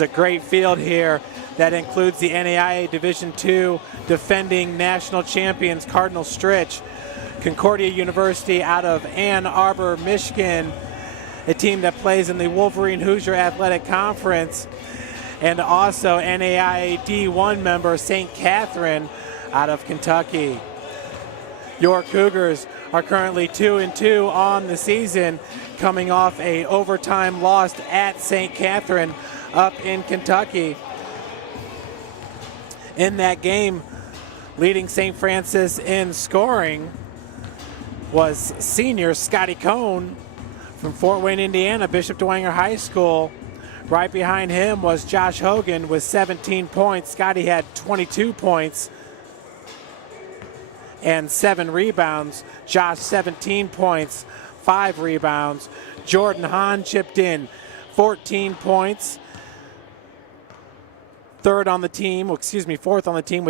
a great field here that includes the NAIA Division II defending national champions Cardinal Stritch, Concordia University out of Ann Arbor, Michigan, a team that plays in the Wolverine Hoosier Athletic Conference, and also NAIA D1 member St. Catherine out of Kentucky. Your Cougars are currently 2-2 on the season, coming off a overtime loss at St. Catherine up in Kentucky. In that game, leading St. Francis in scoring was senior Scotty Cohn from Fort Wayne, Indiana, Bishop DeWanger High School. Right behind him was Josh Hogan with 17 points. Scotty had 22 points and 7 rebounds. Josh 17 points, 5 rebounds. Jordan Hahn chipped in 14 points. Fourth on the team with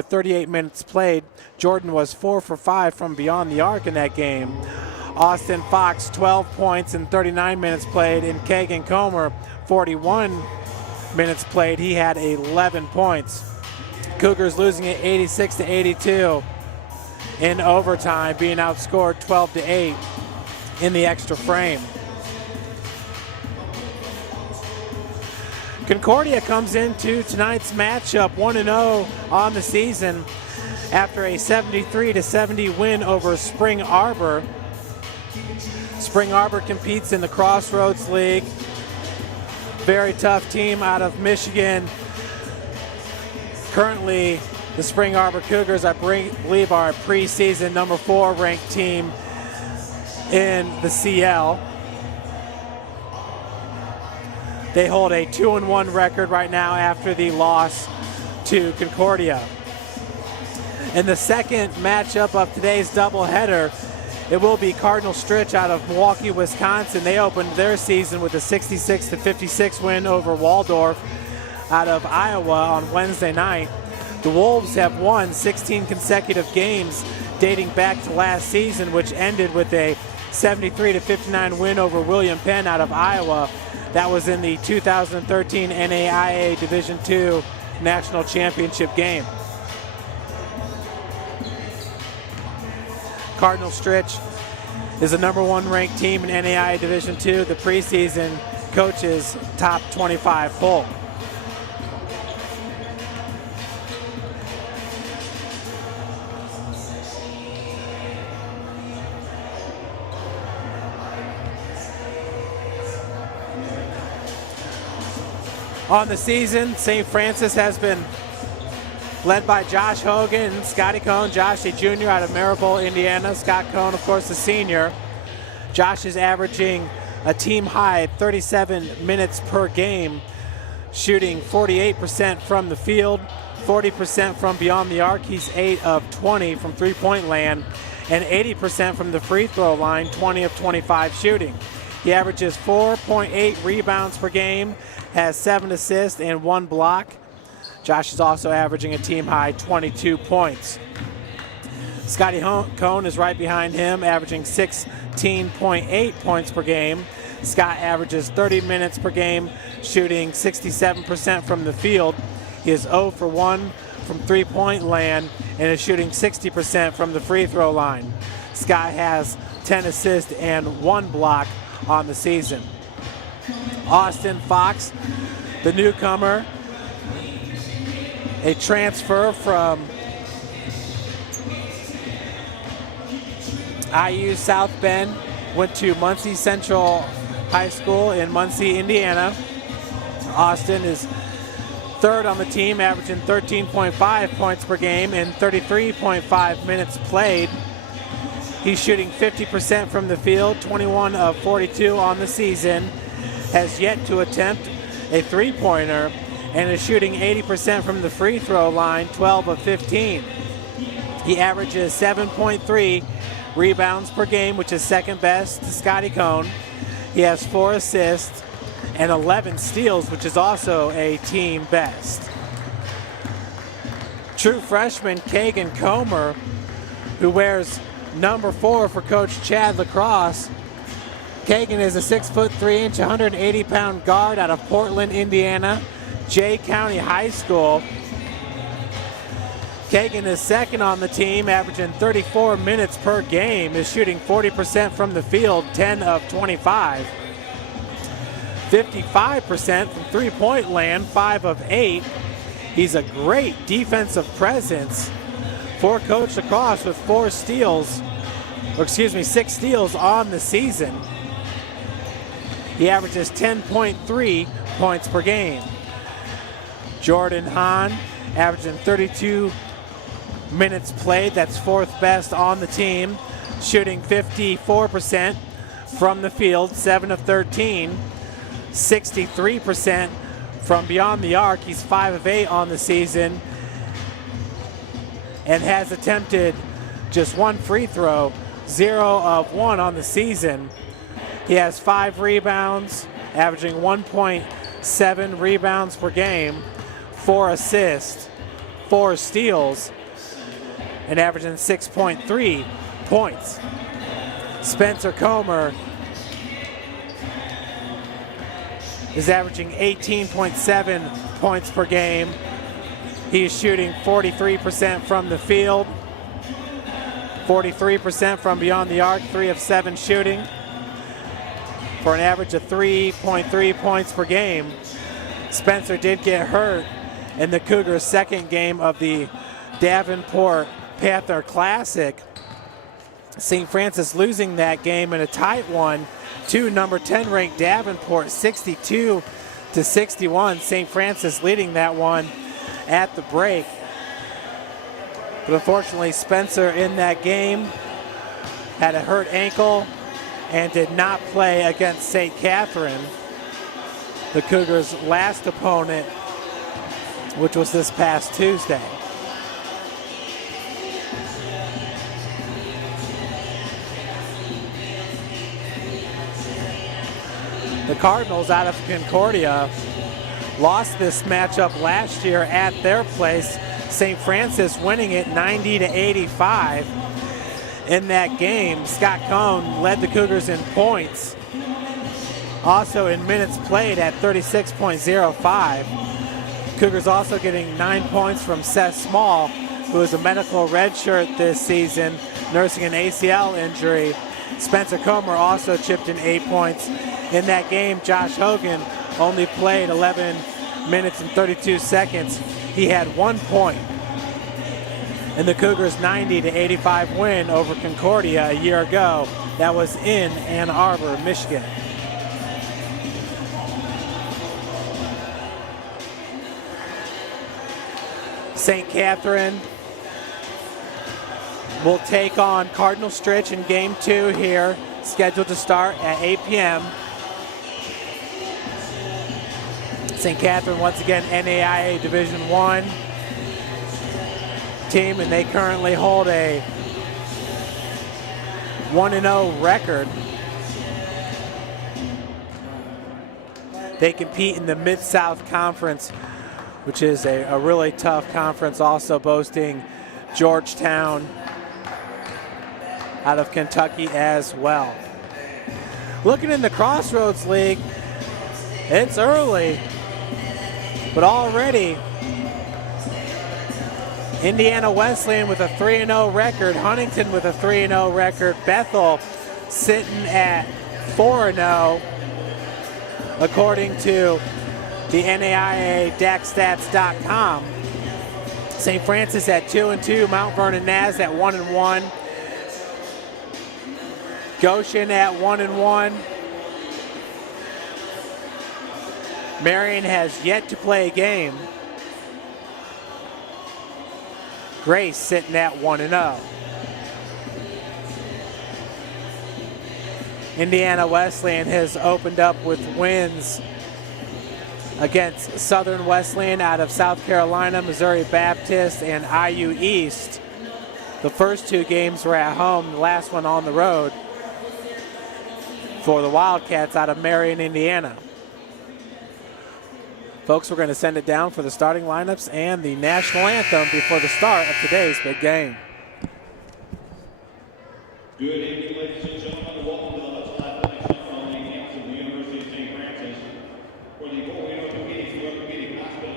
38 minutes played. Jordan was 4 for 5 from beyond the arc in that game. Austin Fox, 12 points in 39 minutes played. And Kagan Comer, 41 minutes played. He had 11 points. Cougars losing it 86-82 in overtime, being outscored 12-8 in the extra frame. Concordia comes into tonight's matchup 1-0 on the season after a 73-70 win over Spring Arbor. Spring Arbor competes in the Crossroads League. Very tough team out of Michigan. Currently, the Spring Arbor Cougars, I believe, are a preseason number 4 ranked team in the CL. They hold a 2-1 record right now after the loss to Concordia. In the second matchup of today's doubleheader, it will be Cardinal Stritch out of Milwaukee, Wisconsin. They opened their season with a 66-56 win over Waldorf out of Iowa on Wednesday night. The Wolves have won 16 consecutive games dating back to last season, which ended with a 73-59 win over William Penn out of Iowa. That was in the 2013 NAIA Division II National Championship game. Cardinal Stritch is the number 1 ranked team in NAIA Division II, the preseason coaches top 25 poll. On the season, St. Francis has been led by Josh Hogan and Scotty Cohn. Josh, a junior out of Maribel, Indiana. Scott Cohn, of course, a senior. Josh is averaging a team high at 37 minutes per game, shooting 48% from the field, 40% from beyond the arc. He's 8 of 20 from three-point land, and 80% from the free throw line, 20 of 25 shooting. He averages 4.8 rebounds per game, has 7 assists and 1 block. Josh is also averaging a team-high 22 points. Scotty Cohn is right behind him, averaging 16.8 points per game. Scott averages 30 minutes per game, shooting 67% from the field. He is 0 for 1 from three-point land and is shooting 60% from the free throw line. Scott has 10 assists and 1 block on the season. Austin Fox, the newcomer, a transfer from IU South Bend, went to Muncie Central High School in Muncie, Indiana. Austin is 3rd on the team, averaging 13.5 points per game and 33.5 minutes played. He's shooting 50% from the field, 21 of 42 on the season, has yet to attempt a three-pointer, and is shooting 80% from the free throw line, 12 of 15. He averages 7.3 rebounds per game, which is second best to Scotty Cohn. He has 4 assists and 11 steals, which is also a team best. True freshman Kagan Comer, who wears number 4 for Coach Chad Lacrosse. Kagan is a 6'3", 180-pound guard out of Portland, Indiana. Jay County High School. Kagan is second on the team, averaging 34 minutes per game, is shooting 40% from the field, 10 of 25. 55% from three-point land, 5 of 8. He's a great defensive presence for Coach Lacrosse with 6 steals on the season. He averages 10.3 points per game. Jordan Hahn averaging 32 minutes played, that's 4th best on the team, shooting 54% from the field, 7 of 13, 63% from beyond the arc. He's 5 of 8 on the season and has attempted just 1 free throw, 0 of 1 on the season. He has 5 rebounds, averaging 1.7 rebounds per game, 4 assists, 4 steals, and averaging 6.3 points. Spencer Comer is averaging 18.7 points per game. He is shooting 43% from the field, 43% from beyond the arc, 3 of 7 shooting, for an average of 3.3 points per game. Spencer did get hurt in the Cougars' second game of the Davenport Panther Classic. St. Francis losing that game in a tight one to number 10 ranked Davenport, 62-61. St. Francis leading that one at the break. But unfortunately, Spencer in that game had a hurt ankle and did not play against St. Catherine, the Cougars' last opponent, which was this past Tuesday. The Cardinals out of Concordia lost this matchup last year at their place. St. Francis winning it 90-85. In that game, Scott Cohn led the Cougars in points. Also in minutes played at 36.05. Cougars also getting 9 points from Seth Small, who is a medical redshirt this season, nursing an ACL injury. Spencer Comer also chipped in 8 points. In that game, Josh Hogan only played 11 minutes and 32 seconds. He had 1 point in the Cougars' 90-85 win over Concordia a year ago. That was in Ann Arbor, Michigan. St. Catherine will take on Cardinal Stritch in game 2 here, scheduled to start at 8 p.m. St. Catherine, once again, NAIA Division I team, and they currently hold a 1-0 record. They compete in the Mid-South Conference, which is a really tough conference, also boasting Georgetown out of Kentucky as well. Looking in the Crossroads League, it's early, but already Indiana Wesleyan with a 3-0 record, Huntington with a 3-0 record, Bethel sitting at 4-0 according to the NAIA DACStats.com. St. Francis at 2-2, Mount Vernon Naz at 1-1, Goshen at 1-1. Marion has yet to play a game. Grace sitting at 1-0. Indiana Wesleyan has opened up with wins against Southern Wesleyan out of South Carolina, Missouri Baptist, and IU East. The first 2 games were at home, the last one on the road for the Wildcats out of Marion, Indiana. Folks, we're going to send it down for the starting lineups and the national anthem before the start of today's big game. Good evening, ladies and gentlemen. Welcome to the Hudson Athletics Center on the campus of the University of St. Francis, where the Concordia competing for the competing basketball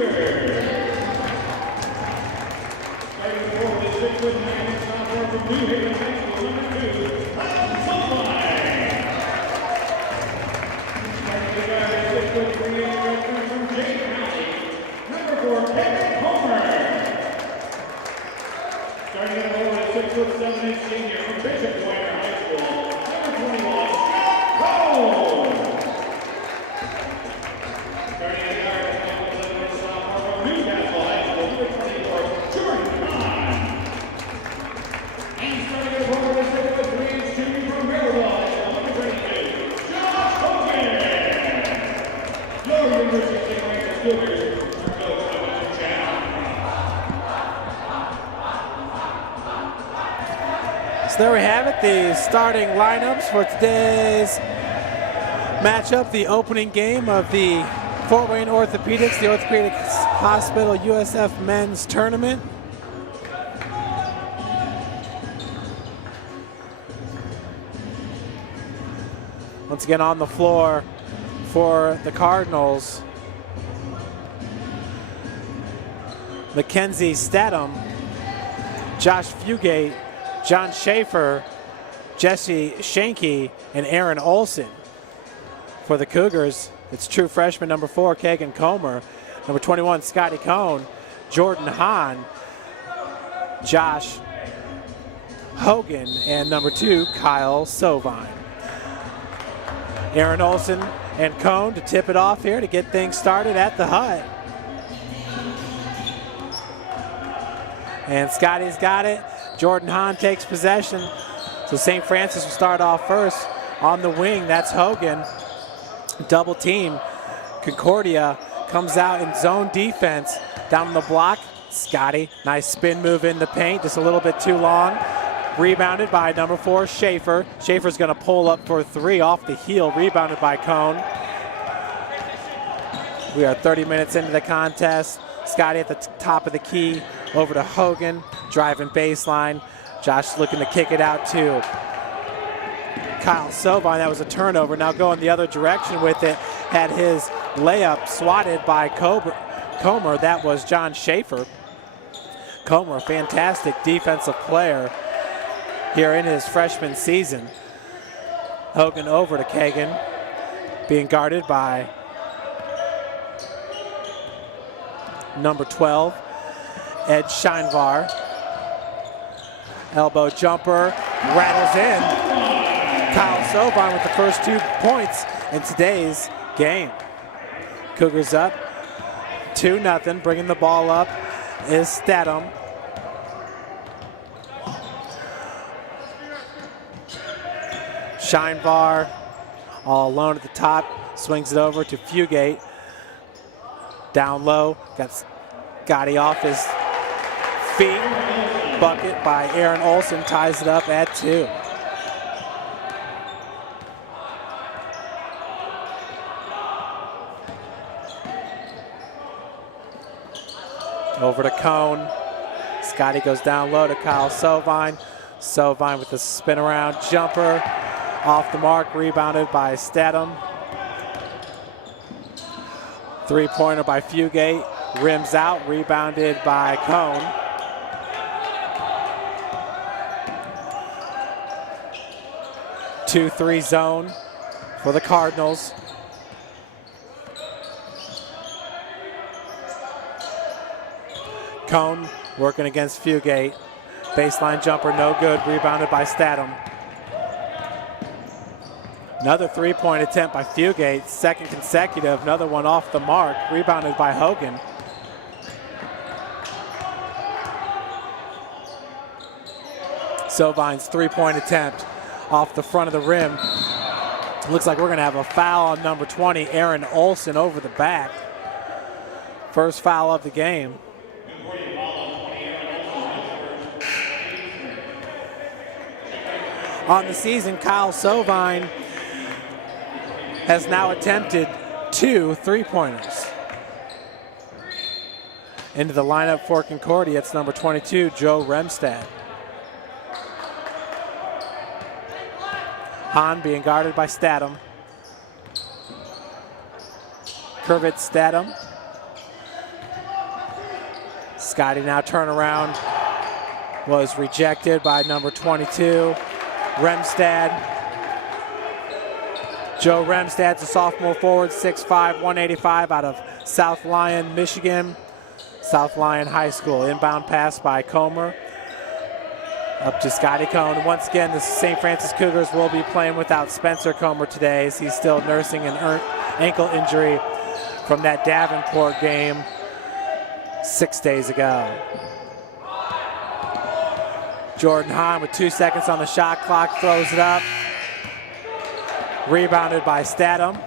Starting forward is 6'9", sophomore from New Haven High School, number 2, Sullivan. Starting the guard is 6'3", return from Jay County, number 4, Kevin Homer. Starting at forward is 6'7", senior from Bishop Dwyer High School, number 21, Scott Cole. Starting at guard is 5'11", sophomore from Newcastle High School, number 24, Jordan Kahn. And starting at forward is 6'3", shooting from Maryville High School, number 22, Josh Hogan. Your University of St. Francis Cougars are coached by Mr. Chad. So there we have it, the starting lineups for today's matchup, the opening game of the Fort Wayne Orthopedics, the Orthopedics Hospital USF Men's Tournament. Once again on the floor for the Cardinals, Mackenzie Stedham, Josh Fugate, John Schaefer, Jesse Shanky, and Aaron Olson. For the Cougars, it's true freshman number 4, Kagan Comer, number 21, Scotty Cohn, Jordan Hahn, Josh Hogan, and number 2, Kyle Sovine. Aaron Olson and Cohn to tip it off here to get things started at the hut. And Scotty's got it. Jordan Hahn takes possession. So St. Francis will start off first. On the wing, that's Hogan. Double team. Concordia comes out in zone defense. Down the block, Scotty. Nice spin move in the paint, just a little bit too long. Rebounded by number 4, Schaefer. Schaefer's gonna pull up for 3 off the heel, rebounded by Cohn. We are 30 minutes into the contest. Scotty at the top of the key, over to Hogan, driving baseline. Josh looking to kick it out to Kyle Sovine. That was a turnover. Now going the other direction with it. Had his layup swatted by Comer. That was John Schaefer. Comer, a fantastic defensive player here in his freshman season. Hogan over to Kagan, being guarded by number 12, Ed Scheinvar. Elbow jumper, rattles in. Kyle Sovine with the first 2 points in today's game. Cougars up 2-0, bringing the ball up is Stedham. Scheinvar all alone at the top, swings it over to Fugate. Down low, got Scotty off his feet. Bucket by Aaron Olson ties it up at 2. Over to Cohn. Scotty goes down low to Kyle Sovine. Sovine with the spin around jumper. Off the mark, rebounded by Stedham. 3-pointer by Fugate. Rims out, rebounded by Cohn. Two-three zone for the Cardinals. Cohn working against Fugate. Baseline jumper, no good, rebounded by Stedham. Another 3-point attempt by Fugate, second consecutive, another one off the mark, rebounded by Hogan. Sovine's 3-point attempt off the front of the rim. Looks like we're gonna have a foul on number 20, Aaron Olson, over the back. First foul of the game. On the season, Kyle Sovine has now attempted 2 3-pointers. Into the lineup for Concordia, it's number 22, Joe Remstad. Hahn being guarded by Stedham. Kervitz Stedham. Scotty now turnaround was rejected by number 22, Remstad. Joe Remstad's a sophomore forward, 6'5", 185 out of South Lyon, Michigan. South Lyon High School. Inbound pass by Comer. Up to Scotty Cohn. Once again, the St. Francis Cougars will be playing without Spencer Comer today, as he's still nursing an ankle injury from that Davenport game 6 days ago. Jordan Hahn with 2 seconds on the shot clock throws it up. Rebounded by Statham.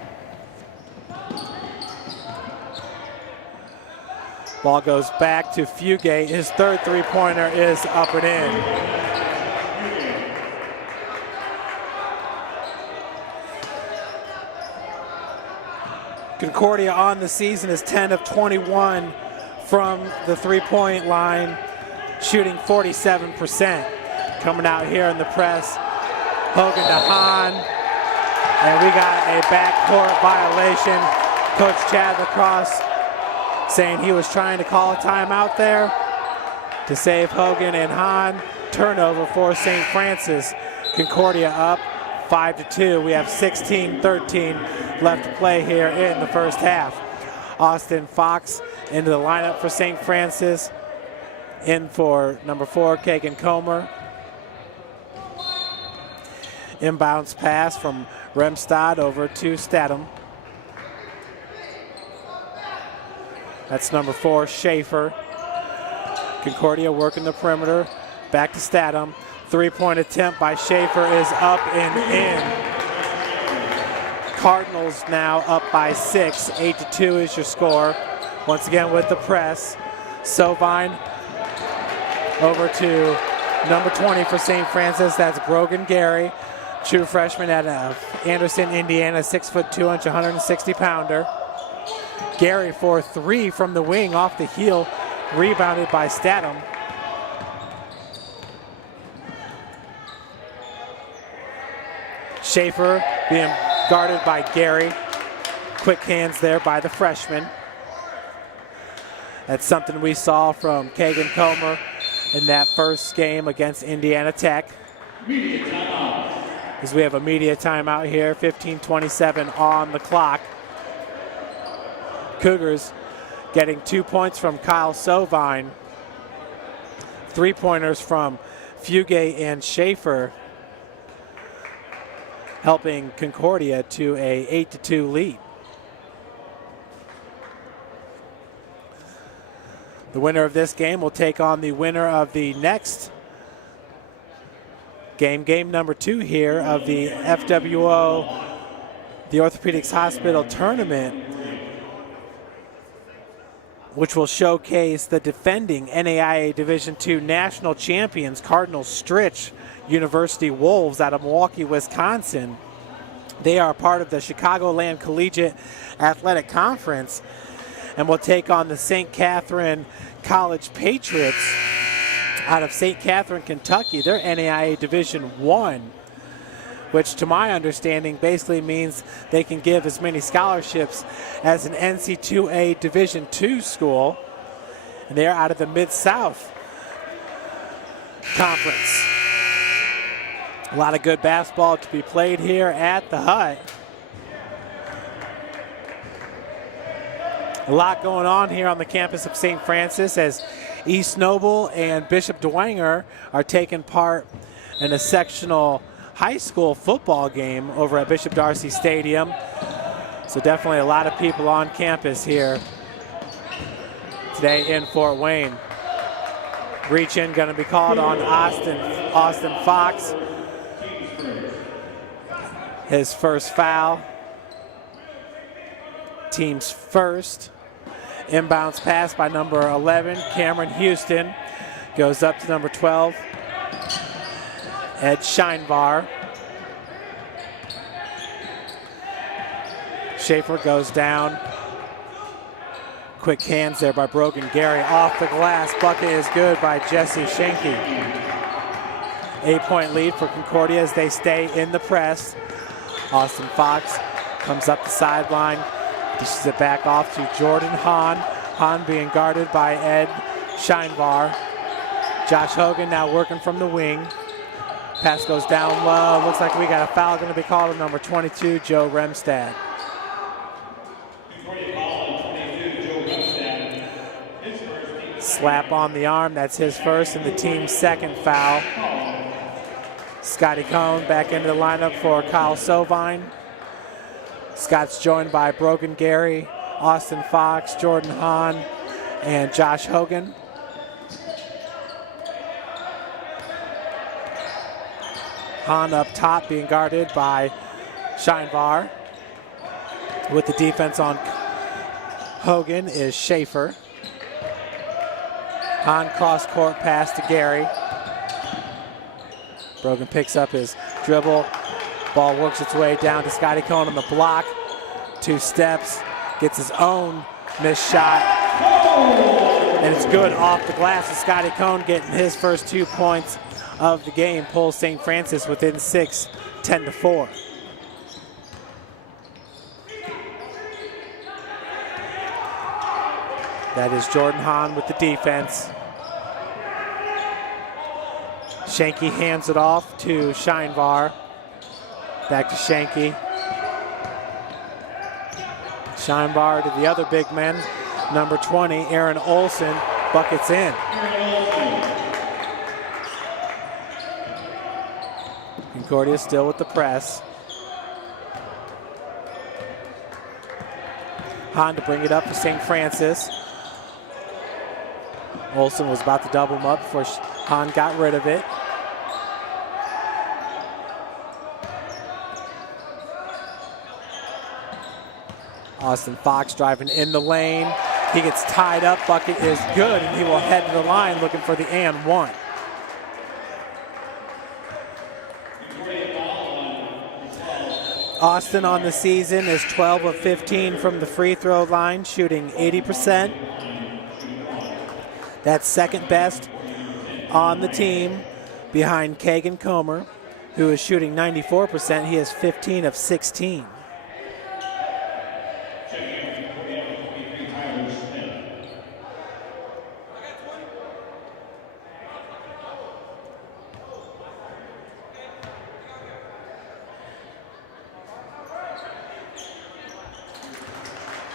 Ball goes back to Fugate. His third three-pointer is up and in. Concordia on the season is 10 of 21 from the three-point line, shooting 47%. Coming out here in the press, Hogan to Hahn, and we got a backcourt violation. Coach Chad Lacrosse saying he was trying to call a timeout there to save Hogan and Hahn. Turnover for St. Francis. Concordia up 5-2. We have 16-13 left to play here in the first half. Austin Fox into the lineup for St. Francis. In for number 4, Kagan Comer. Inbounds pass from Remstad over to Statham. That's number 4, Schaefer. Concordia working the perimeter. Back to Statham. Three-point attempt by Schaefer is up and in. Cardinals now up by 6. 8-2 is your score. Once again with the press. Sovine over to number 20 for St. Francis. That's Brogan Gary. True freshman out of Anderson, Indiana. 6'2", 160-pounder. Gary for 3 from the wing off the heel. Rebounded by Statham. Schaefer being guarded by Gary. Quick hands there by the freshman. That's something we saw from Kagan Comer in that first game against Indiana Tech. Media timeout. As we have a media timeout here, 15:27 on the clock. Cougars getting 2 points from Kyle Sovine. 3-pointers from Fugate and Schaefer, helping Concordia to a 8-2 lead. The winner of this game will take on the winner of the next game, game number 2 here of the FWO, the Orthopedics Hospital Tournament, which will showcase the defending NAIA Division II national champions, Cardinal Stritch University Wolves out of Milwaukee, Wisconsin. They are part of the Chicagoland Collegiate Athletic Conference and will take on the St. Catherine College Patriots out of St. Catherine, Kentucky. They're NAIA Division I, which to my understanding basically means they can give as many scholarships as an NC2A Division II school. And they're out of the Mid-South Conference. A lot of good basketball to be played here at the Hut. A lot going on here on the campus of St. Francis as East Noble and Bishop Dwenger are taking part in a sectional high school football game over at Bishop Darcy Stadium. So definitely a lot of people on campus here today in Fort Wayne. Reach-in going to be called on Austin Fox. His first foul. Team's first. Inbounds pass by number 11, Cameron Houston. Goes up to number 12, Ed Scheinbar. Schaefer goes down. Quick hands there by Brogan Gary. Off the glass, bucket is good by Jesse Schenke. 8-point lead for Concordia as they stay in the press. Austin Fox comes up the sideline. Dishes it back off to Jordan Hahn. Hahn being guarded by Ed Scheinvar. Josh Hogan now working from the wing. Pass goes down low. Looks like we got a foul going to be called on number 22, Joe Remstad. Slap on the arm, that's his first and the team's second foul. Scotty Cohn back into the lineup for Kyle Sovine. Scott's joined by Brogan Gary, Austin Fox, Jordan Hahn, and Josh Hogan. Hahn up top being guarded by Scheinvar. With the defense on Hogan is Schaefer. Hahn cross-court pass to Gary. Brogan picks up his dribble. Ball works its way down to Scotty Cohn on the block. 2 steps, gets his own missed shot. And it's good off the glass with Scotty Cohn getting his first 2 points of the game. Pulls St. Francis within 6, 10-4. That is Jordan Hahn with the defense. Shanky hands it off to Scheinvar. Back to Shanky. Scheinvar to the other big men. Number 20, Aaron Olson, buckets in. Concordia still with the press. Hahn to bring it up for St. Francis. Olson was about to double him up before Hahn got rid of it. Austin Fox driving in the lane. He gets tied up, bucket is good, and he will head to the line looking for the and one. Austin on the season is 12 of 15 from the free throw line, shooting 80%. That's second best on the team behind Kagan Comer, who is shooting 94%. He is 15 of 16.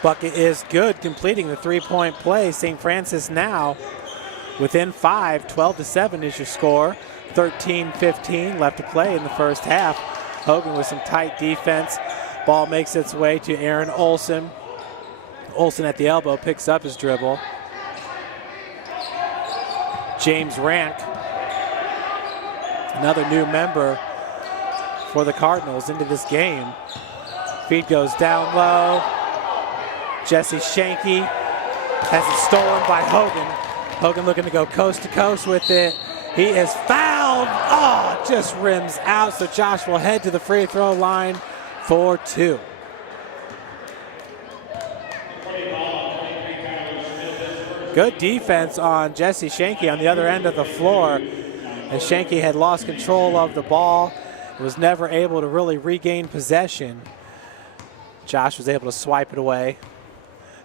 Bucket is good, completing the three-point play. St. Francis now within 5, 12-7 is your score. 13-15 left to play in the first half. Hogan with some tight defense. Ball makes its way to Aaron Olson. Olson at the elbow picks up his dribble. James Rank, another new member for the Cardinals into this game. Feed goes down low. Jesse Shanky has it stolen by Hogan. Hogan looking to go coast to coast with it. He is fouled. Oh, just rims out. So Josh will head to the free throw line for 2. Good defense on Jesse Shanky on the other end of the floor. As Shanky had lost control of the ball, was never able to really regain possession. Josh was able to swipe it away.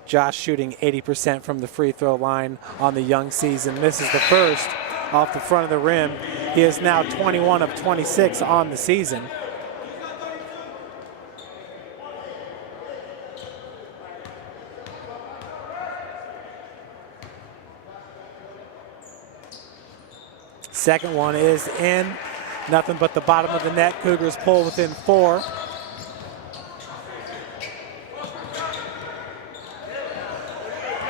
Josh shooting 80% from the free throw line on the young season. Misses the first off the front of the rim. He is now 21 of 26 on the season. Second one is in. Nothing but the bottom of the net. Cougars pull within 4.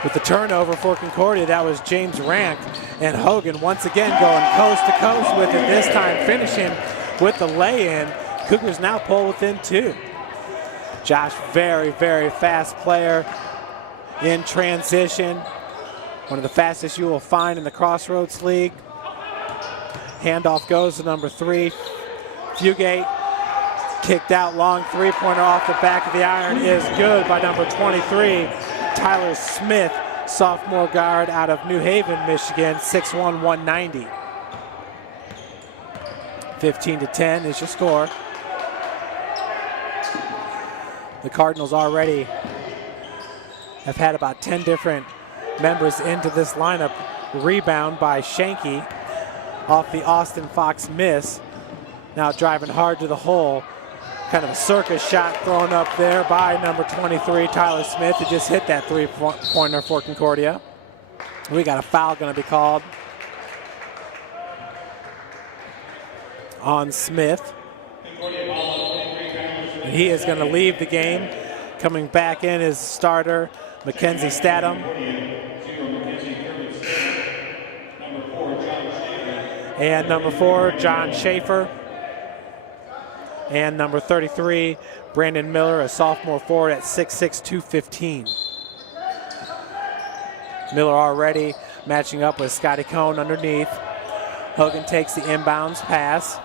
With the turnover for Concordia, that was James Rank. And Hogan once again going coast to coast with it, this time finishing with the lay-in. Cougars now pull within 2. Josh, very, very fast player in transition. One of the fastest you will find in the Crossroads League. Handoff goes to number 3. Fugate kicked out, long three-pointer off the back of the iron is good by number 23. Tyler Smith, sophomore guard out of New Haven, Michigan, 6'1", 190. 15-10 is your score. The Cardinals already have had about 10 different members into this lineup rebound by Shanky off the Austin Fox miss. Now driving hard to the hole. Kind of a circus shot thrown up there by number 23, Tyler Smith, who just hit that three-pointer for Concordia. We got a foul going to be called on Smith. And he is going to leave the game. Coming back in is starter Mackenzie Statham. And number 4, John Schaefer. And number 33, Brandon Miller, a sophomore forward at 6'6", 215. Miller already matching up with Scotty Cohn underneath. Hogan takes the inbounds pass.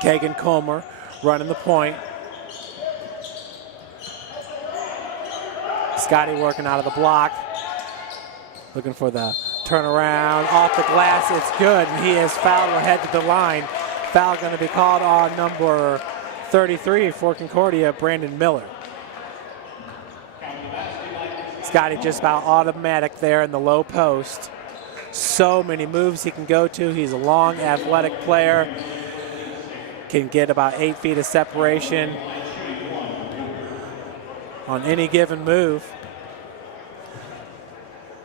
Kagan Comer running the point. Scotty working out of the block. Looking for the turnaround. Off the glass, it's good, and he is fouled. Will head to the line. Foul going to be called on number 33 for Concordia, Brandon Miller. Scotty just about automatic there in the low post. So many moves he can go to. He's a long, athletic player. Can get about 8 feet of separation on any given move.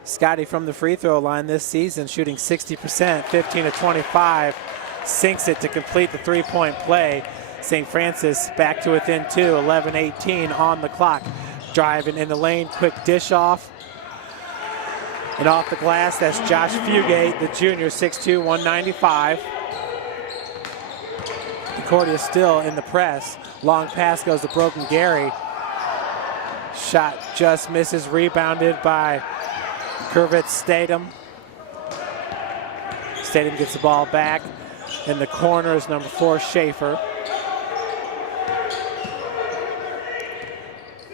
Scotty from the free throw line this season shooting 60%, 15 to 25. Sinks it to complete the three-point play. St. Francis back to within 2, 11-18 on the clock. Driving in the lane, quick dish off. And off the glass, that's Josh Fugate, the junior, 6'2", 195. Concordia still in the press. Long pass goes to Broken Gary. Shot just misses, rebounded by Kervitz Statham. Statham gets the ball back. In the corner is number 4, Schaefer.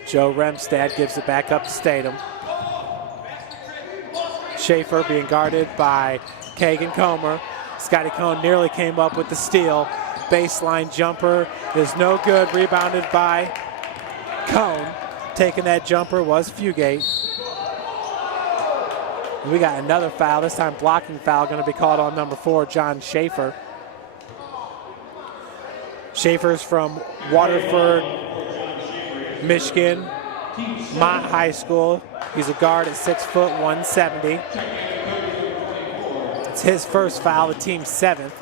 Joe Remstad gives it back up to Statham. Schaefer being guarded by Kagan Comer. Scotty Cohn nearly came up with the steal. Baseline jumper is no good, rebounded by Cohn. Taking that jumper was Fugate. We got another foul, this time blocking foul, going to be called on number 4, John Schaefer. Schaefer's from Waterford, Michigan, Mott High School. He's a guard at 6 foot, 170. It's his first foul, the team's 7th.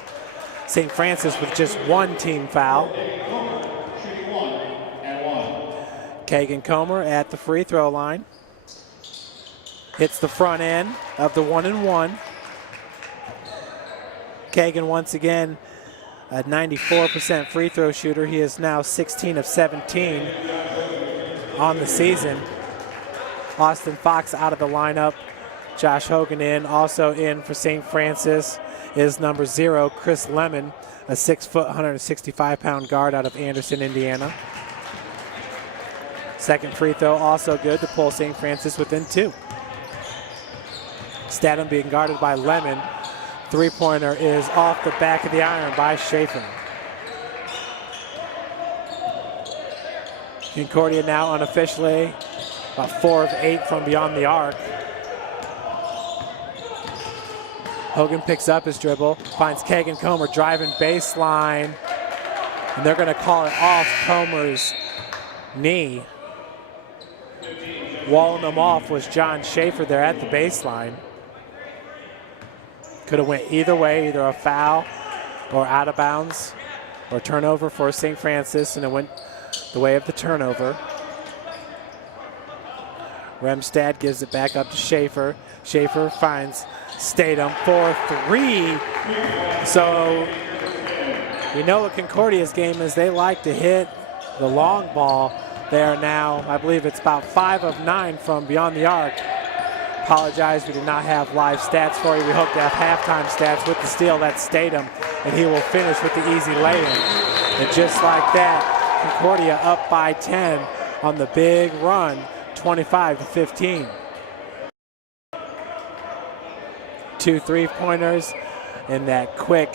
St. Francis with just 1 team foul. Kagan Comer at the free throw line. Hits the front end of the 1-and-1. Kagan once again a 94% free throw shooter. He is now 16 of 17 on the season. Austin Fox out of the lineup. Josh Hogan in. Also in for St. Francis is number 0, Chris Lemon, a 6 foot, 165-pound guard out of Anderson, Indiana. Second free throw also good to pull St. Francis within 2. Statham being guarded by Lemon. Three-pointer is off the back of the iron by Schaefer. Concordia now unofficially about 4 of 8 from beyond the arc. Hogan picks up his dribble, finds Kagan Comer driving baseline, and they're going to call it off Comer's knee. Walling them off was John Schaefer there at the baseline. Could have went either way, either a foul or out of bounds or turnover for St. Francis, and it went the way of the turnover. Remstad gives it back up to Schaefer. Schaefer finds Statham for 3. So we know what Concordia's game is. They like to hit the long ball. They are now, I believe it's about 5 of 9 from beyond the arc. Apologize, we did not have live stats for you. We hope to have halftime stats with the steal. That's Statham, and he will finish with the easy lay-in. And just like that, Concordia up by 10 on the big run, 25-15. 2 3-pointers in that quick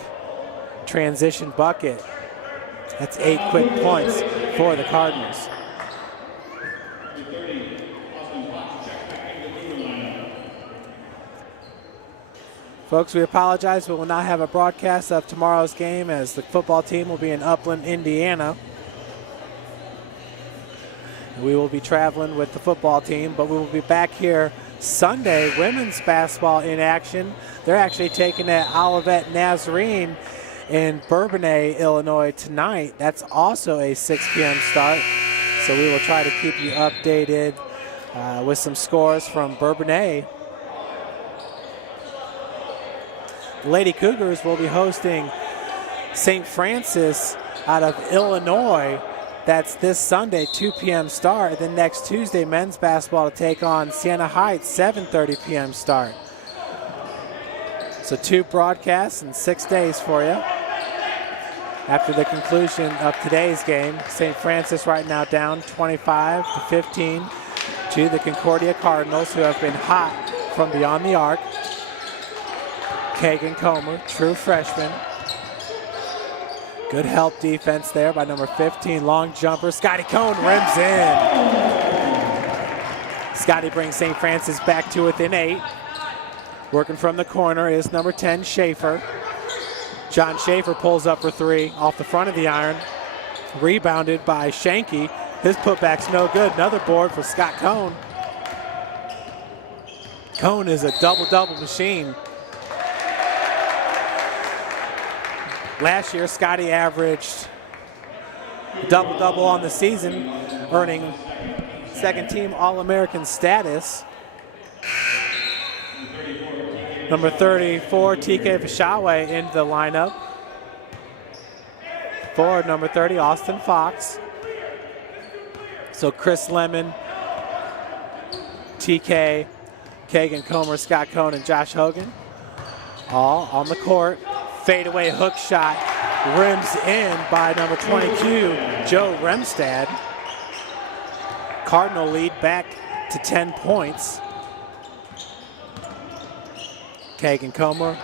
transition bucket. That's 8 quick points for the Cardinals. Folks, we apologize, but we'll not have a broadcast of tomorrow's game as the football team will be in Upland, Indiana. We will be traveling with the football team, but we will be back here Sunday. Women's basketball in action. They're actually taking it Olivet Nazarene in Bourbonnais, Illinois tonight. That's also a 6 p.m. start. So we will try to keep you updated with some scores from Bourbonnais. The Lady Cougars will be hosting St. Francis out of Illinois. That's this Sunday, 2 p.m. start. Then next Tuesday, men's basketball to take on Siena Heights, 7:30 p.m. start. So 2 broadcasts in 6 days for you. After the conclusion of today's game, St. Francis right now down 25-15 to the Concordia Cardinals, who have been hot from beyond the arc. Kagan Comer, true freshman. Good help defense there by number 15, long jumper. Scotty Cohn rims in. Scotty brings St. Francis back to within 8. Working from the corner is number 10, Schaefer. John Schaefer pulls up for 3 off the front of the iron. Rebounded by Shanky. His putback's no good. Another board for Scott Cohn. Cohn is a double-double machine. Last year, Scotty averaged double-double on the season, earning second-team All-American status. Number 34, TK Fashawe into the lineup. Forward, number 30, Austin Fox. So Chris Lemon, TK, Kagan Comer, Scott Cohn, and Josh Hogan all on the court. Fadeaway hook shot rims in by number 22, Joe Remstad. Cardinal lead back to 10 points. Kagan Comer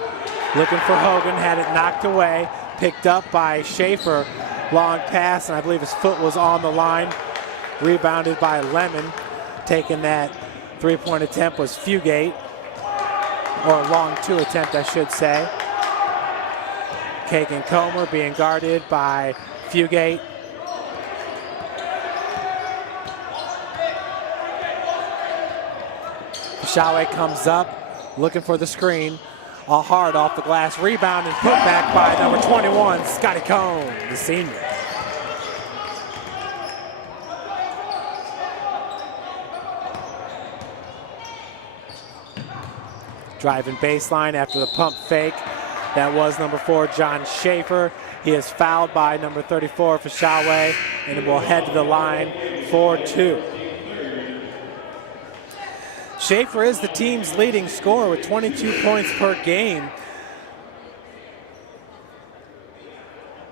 looking for Hogan, had it knocked away, picked up by Schaefer. Long pass, and I believe his foot was on the line. Rebounded by Lemon. Taking that 3-point attempt was Fugate, or long 2 attempt, I should say. Kagan Comer being guarded by Fugate. Fashawe comes up, looking for the screen. All hard off the glass. Rebound and put back by number 21, Scotty Cohn, the senior. Driving baseline after the pump fake. That was number 4, John Schaefer. He is fouled by number 34, Fashawe, and will head to the line for 2. Schaefer is the team's leading scorer with 22 points per game.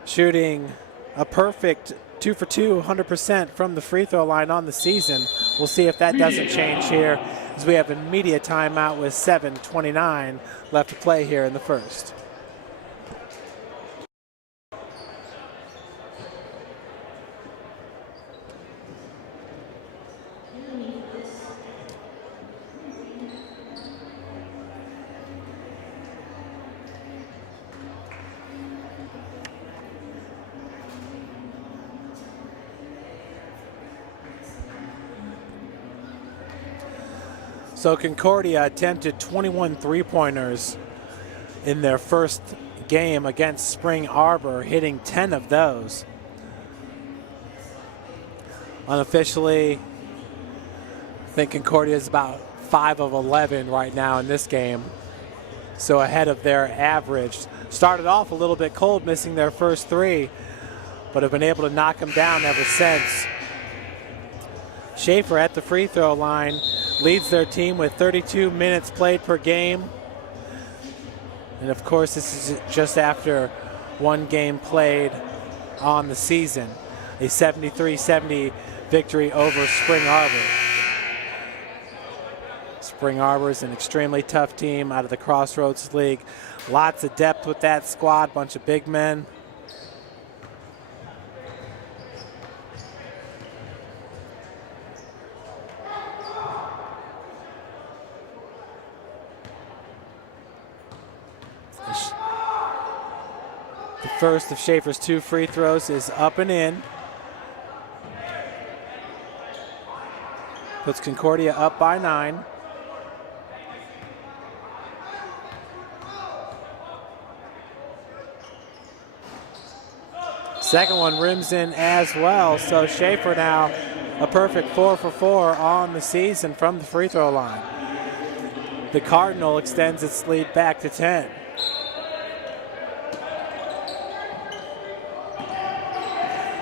Shooting a perfect 2 for 2, 100% from the free throw line on the season. We'll see if that doesn't change here as we have a media timeout with 7:29 left to play here in the first. So Concordia attempted 21 three-pointers in their first game against Spring Arbor, hitting 10 of those. Unofficially, I think Concordia is about 5 of 11 right now in this game, so ahead of their average. Started off a little bit cold, missing their first 3, but have been able to knock them down ever since. Schaefer at the free throw line leads their team with 32 minutes played per game. And of course, this is just after 1 game played on the season. A 73-70 victory over Spring Arbor. Spring Arbor is an extremely tough team out of the Crossroads League. Lots of depth with that squad, bunch of big men. First of Schaefer's 2 free throws is up and in. Puts Concordia up by 9. Second one rims in as well, so Schaefer now a perfect 4 for 4 on the season from the free throw line. The Cardinal extends its lead back to 10.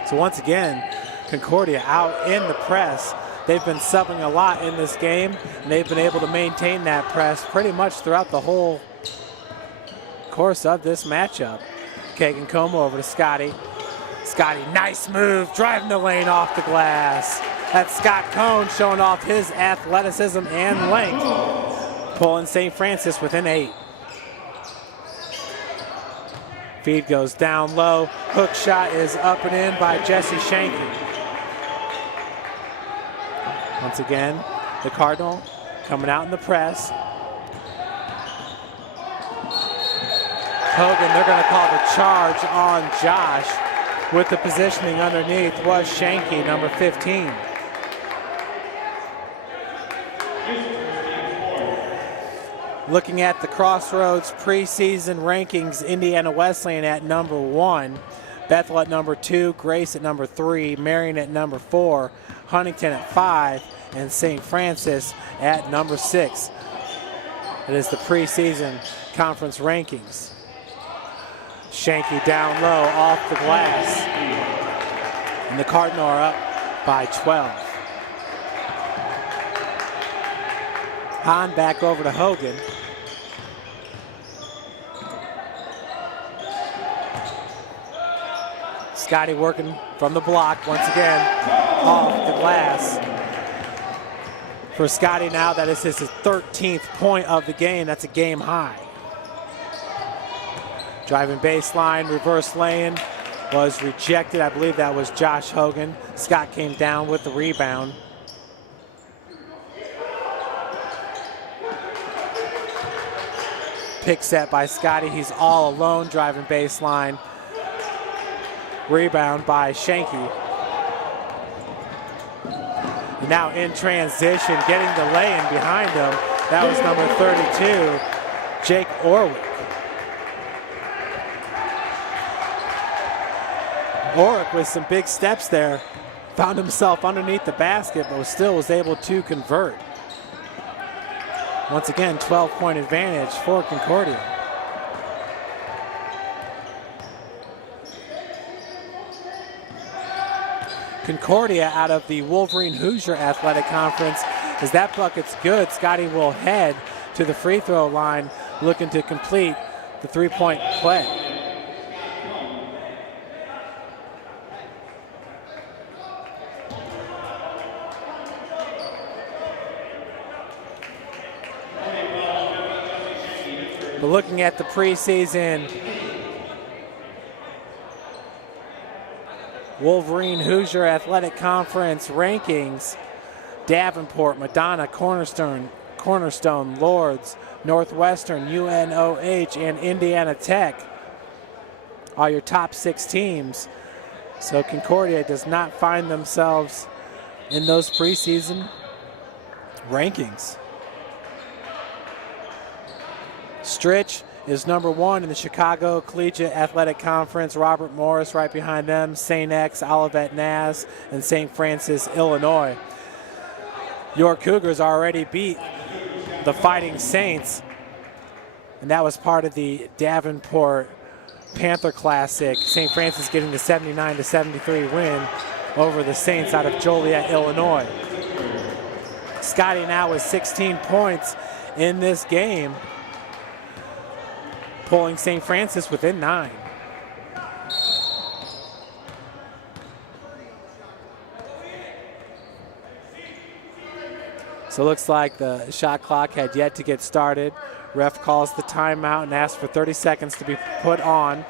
So once again, Concordia out in the press. They've been subbing a lot in this game, and they've been able to maintain that press pretty much throughout the whole course of this matchup. Kagan Como over to Scotty. Scotty, nice move, driving the lane off the glass. That's Scott Cohn showing off his athleticism and length, pulling St. Francis within 8. Feed goes down low. Hook shot is up and in by Jesse Shanky. Once again, the Cardinal coming out in the press. Hogan, they're going to call the charge on Josh. With the positioning underneath was Shanky, number 15. Looking at the Crossroads preseason rankings, Indiana Wesleyan at number 1, Bethel at number 2, Grace at number 3, Marion at number 4, Huntington at 5, and St. Francis at number 6. It is the preseason conference rankings. Shanky down low off the glass. And the Cardinal are up by 12. Hahn back over to Hogan. Scotty working from the block once again off the glass. For Scotty now, that is his 13th point of the game. That's a game high. Driving baseline, reverse lane was rejected. I believe that was Josh Hogan. Scott came down with the rebound. Pick set by Scotty. He's all alone driving baseline. Rebound by Shanky. And now in transition, getting the lay-in behind him. That was number 32, Jake Orwick. Orwick with some big steps there. Found himself underneath the basket, but still was able to convert. Once again, 12-point advantage for Concordia. Concordia out of the Wolverine Hoosier Athletic Conference. As that bucket's good, Scotty will head to the free throw line looking to complete the 3-point play. But looking at the preseason Wolverine Hoosier Athletic Conference rankings, Davenport, Madonna, Cornerstone, Lords, Northwestern, UNOH, and Indiana Tech are your top 6 teams. So Concordia does not find themselves in those preseason rankings. Stritch is number 1 in the Chicago Collegiate Athletic Conference. Robert Morris right behind them. St. X, Olivet Naz, and St. Francis, Illinois. Your Cougars already beat the Fighting Saints, and that was part of the Davenport Panther Classic. St. Francis getting the 79-73 win over the Saints out of Joliet, Illinois. Scotty now with 16 points in this game, pulling St. Francis within 9. So it looks like the shot clock had yet to get started. Ref calls the timeout and asks for 30 seconds to be put on.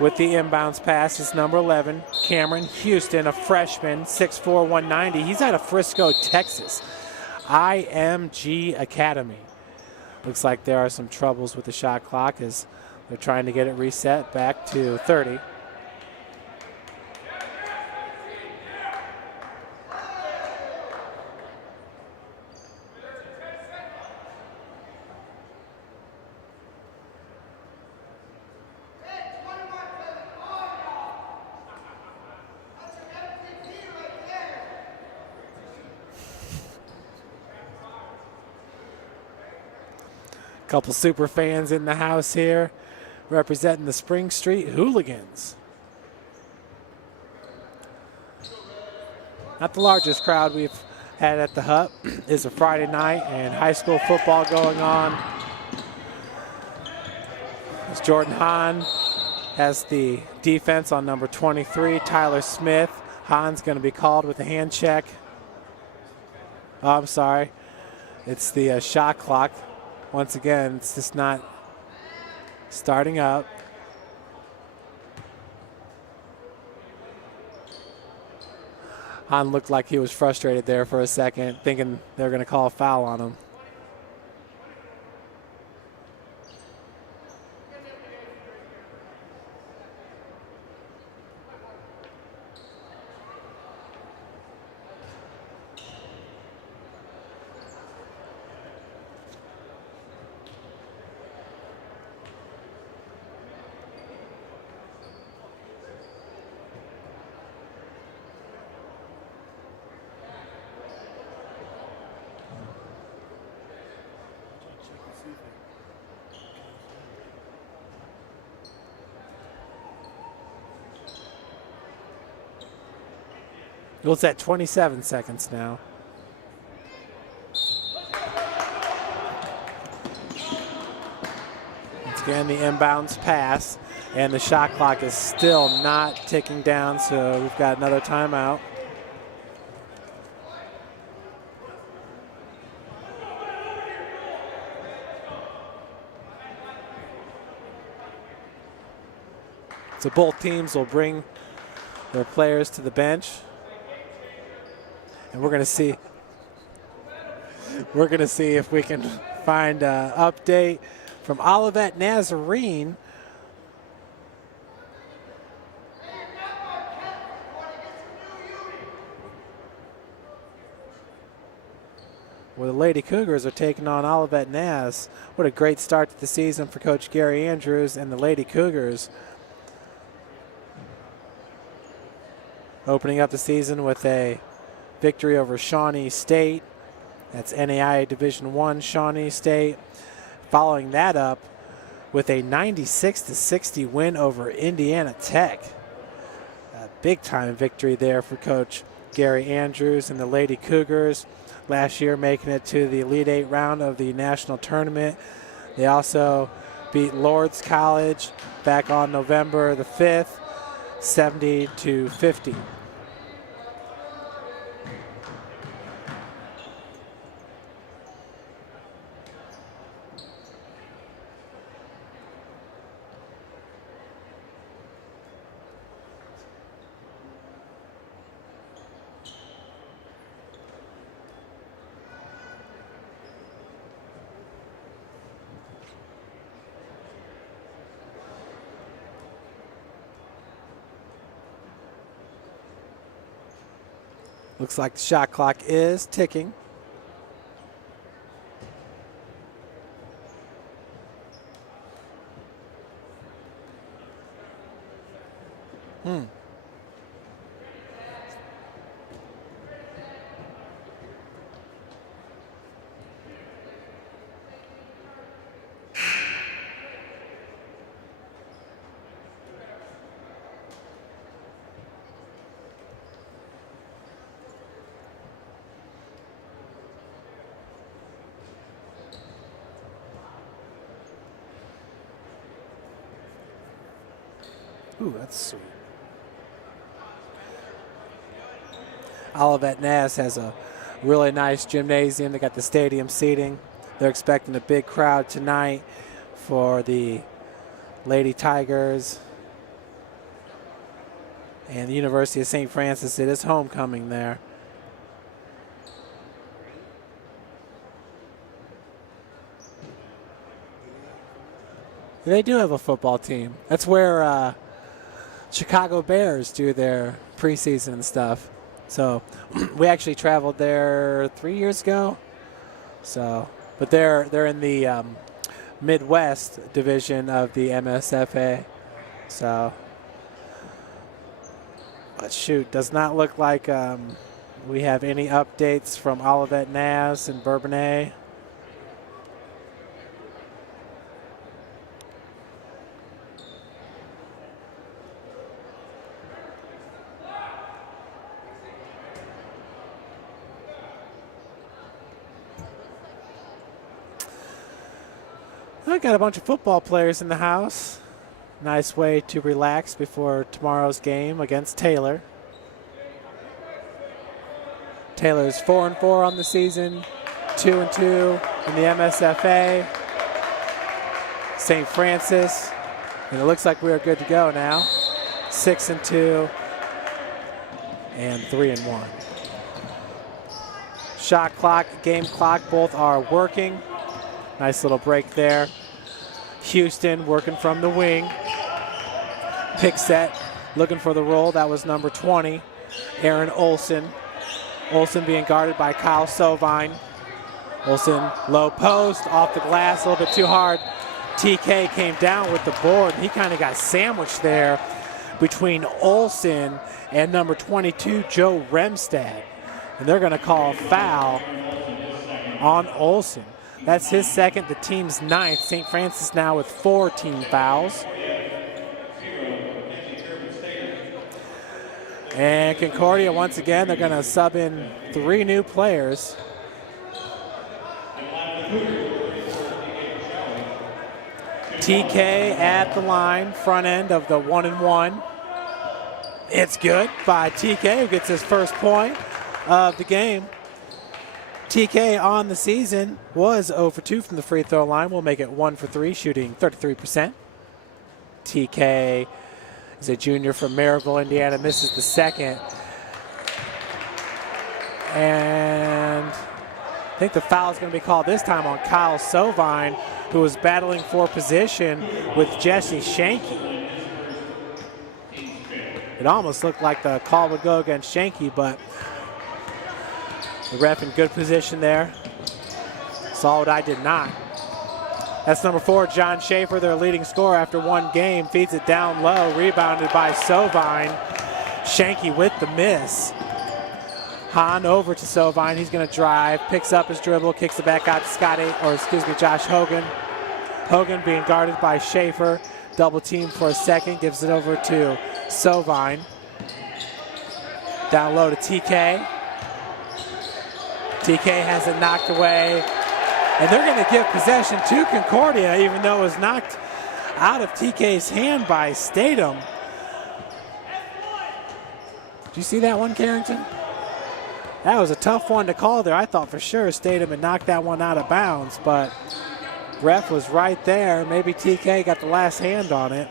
With the inbounds pass is number 11, Cameron Houston, a freshman, 6'4", 190. He's out of Frisco, Texas. IMG Academy. Looks like there are some troubles with the shot clock as They're trying to get it reset back to 30. Couple super fans in the house here representing the Spring Street Hooligans. Not the largest crowd we've had at the Hut. It's a Friday night and high school football going on. As Jordan Hahn has the defense on number 23, Tyler Smith. Hahn's going to be called with a hand check. Oh, I'm sorry. It's the shot clock. Once again, it's just not starting up. Hahn looked like he was frustrated there for a second, thinking they were going to call a foul on him. Well, it's at 27 seconds now. Once again, the inbounds pass, and the shot clock is still not ticking down, so we've got another timeout. So both teams will bring their players to the bench. And we're going to see if we can find an update from Olivet Nazarene. Where the Lady Cougars are taking on Olivet Naz. What a great start to the season for Coach Gary Andrews and the Lady Cougars. Opening up the season with a victory over Shawnee State. That's NAIA Division I Shawnee State. Following that up with a 96-60 win over Indiana Tech. A big time victory there for Coach Gary Andrews and the Lady Cougars. Last year making it to the Elite Eight round of the national tournament. They also beat Lord's College back on November the 5th, 70-50. Looks like the shot clock is ticking. Ooh, that's sweet. Olivet Naz has a really nice gymnasium. They got the stadium seating. They're expecting a big crowd tonight for the Lady Tigers and the University of St. Francis. It is homecoming there. They do have a football team. That's where Chicago Bears do their preseason and stuff. So we actually traveled there 3 years ago. So, but they're in the Midwest division of the MSFA. So, but shoot, does not look like we have any updates from Olivet Naz and Bourbonnais. I got a bunch of football players in the house. Nice way to relax before tomorrow's game against Taylor. Taylor's 4-4 on the season, 2-2 in the MSFA. St. Francis, and it looks like we are good to go now. 6-2 and 3-1. Shot clock, game clock, both are working. Nice little break there. Houston working from the wing. Pick set, looking for the roll. That was number 20, Aaron Olson. Olson being guarded by Kyle Sovine. Olson low post, off the glass, a little bit too hard. TK came down with the board. He kind of got sandwiched there between Olson and number 22, Joe Remstad. And they're going to call a foul on Olson. That's his second, the team's ninth. St. Francis now with 4 team fouls. And Concordia, once again, they're going to sub in 3 new players. TK at the line, front end of the 1-and-1. It's good by TK, who gets his first point of the game. TK on the season was 0 for 2 from the free throw line. We'll make it 1 for 3, shooting 33%. TK is a junior from Maryville, Indiana, misses the second. And I think the foul is going to be called this time on Kyle Sovine, who was battling for position with Jesse Shanky. It almost looked like the call would go against Shanky, but the ref in good position there. Saw what I did not. That's number 4, John Schaefer, their leading scorer after 1 game. Feeds it down low, rebounded by Sovine. Shanky with the miss. Hahn over to Sovine. He's going to drive, picks up his dribble, kicks it back out to Josh Hogan. Hogan being guarded by Schaefer. Double team for a second, gives it over to Sovine. Down low to TK. TK has it knocked away. And they're going to give possession to Concordia, even though it was knocked out of TK's hand by Statham. Did you see that one, Carrington? That was a tough one to call there. I thought for sure Statham had knocked that one out of bounds, but ref was right there. Maybe TK got the last hand on it.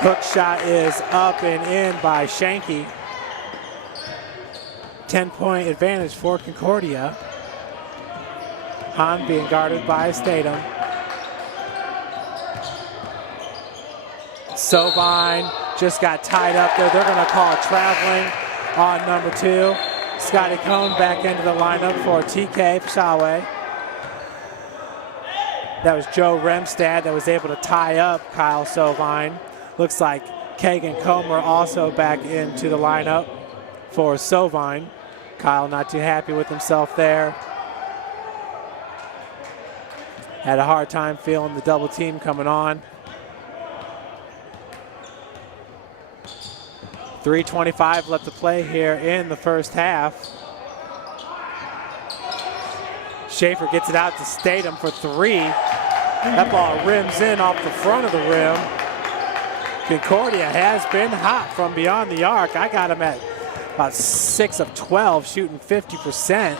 Hook shot is up and in by Shanky. 10-point advantage for Concordia. Hahn being guarded by Statham. Sovine just got tied up there. They're going to call it traveling on number 2. Scotty Cohn back into the lineup for TK Pshaway. That was Joe Remstad that was able to tie up Kyle Sovine. Looks like Kagan Comer also back into the lineup for Sovine. Kyle not too happy with himself there. Had a hard time feeling the double team coming on. 3:25 left to play here in the first half. Schaefer gets it out to Statham for 3. That ball rims in off the front of the rim. Concordia has been hot from beyond the arc. I got him at about 6 of 12, shooting 50%.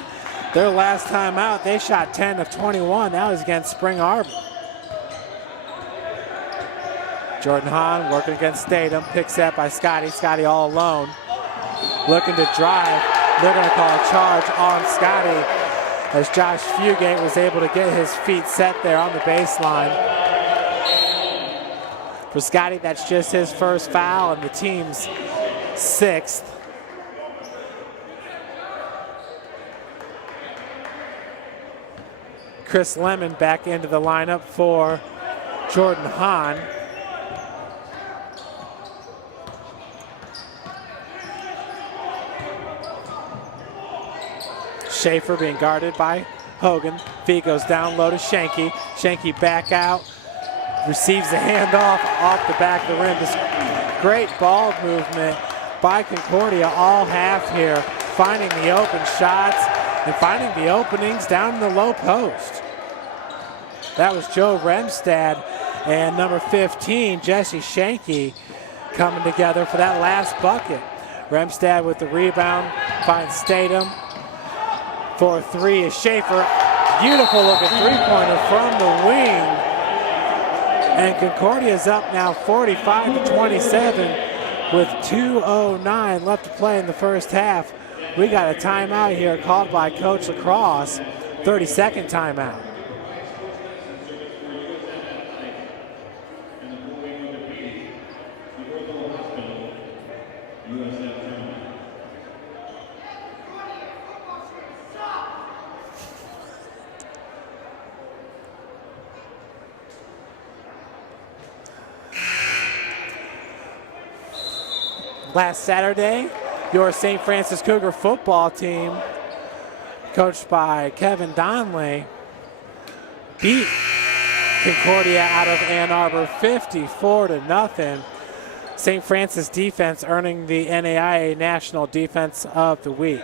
Their last time out, they shot 10 of 21. That was against Spring Arbor. Jordan Hahn working against Statham, picks up by Scotty. Scotty all alone, looking to drive. They're going to call a charge on Scotty. as Josh Fugate was able to get his feet set there on the baseline. For Scotty, that's just his first foul and the team's 6th. Chris Lemon back into the lineup for Jordan Hahn. Schaefer being guarded by Hogan. Feed goes down low to Shanky. Shanky back out. Receives the handoff off the back of the rim. This great ball movement by Concordia all half here. Finding the open shots and finding the openings down in the low post. That was Joe Remstad and number 15, Jesse Shanky, coming together for that last bucket. Remstad with the rebound, finds Statham. For 3 is Schaefer. Beautiful looking three-pointer from the wing. And Concordia is up now 45-27 with 2:09 left to play in the first half. We got a timeout here called by Coach Lacrosse, 30-second timeout. Last Saturday, your St. Francis Cougar football team, coached by Kevin Donnelly, beat Concordia out of Ann Arbor 54-0. St. Francis defense earning the NAIA National Defense of the Week.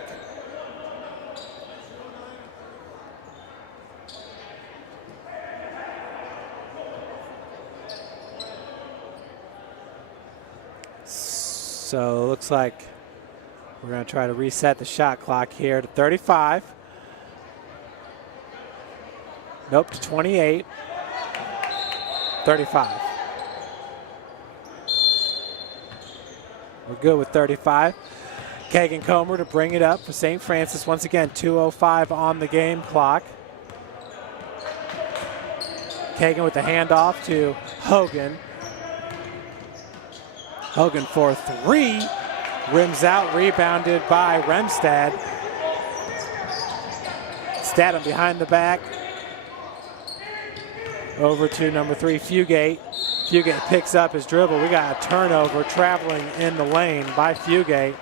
So it looks like we're going to try to reset the shot clock here to 35. Nope, to 28. 35. We're good with 35. Kagan Comer to bring it up for St. Francis. Once again, 2:05 on the game clock. Kagan with the handoff to Hogan. Hogan for 3, rims out, rebounded by Remstad. Statham behind the back. Over to number 3, Fugate. Fugate picks up his dribble. We got a turnover traveling in the lane by Fugate.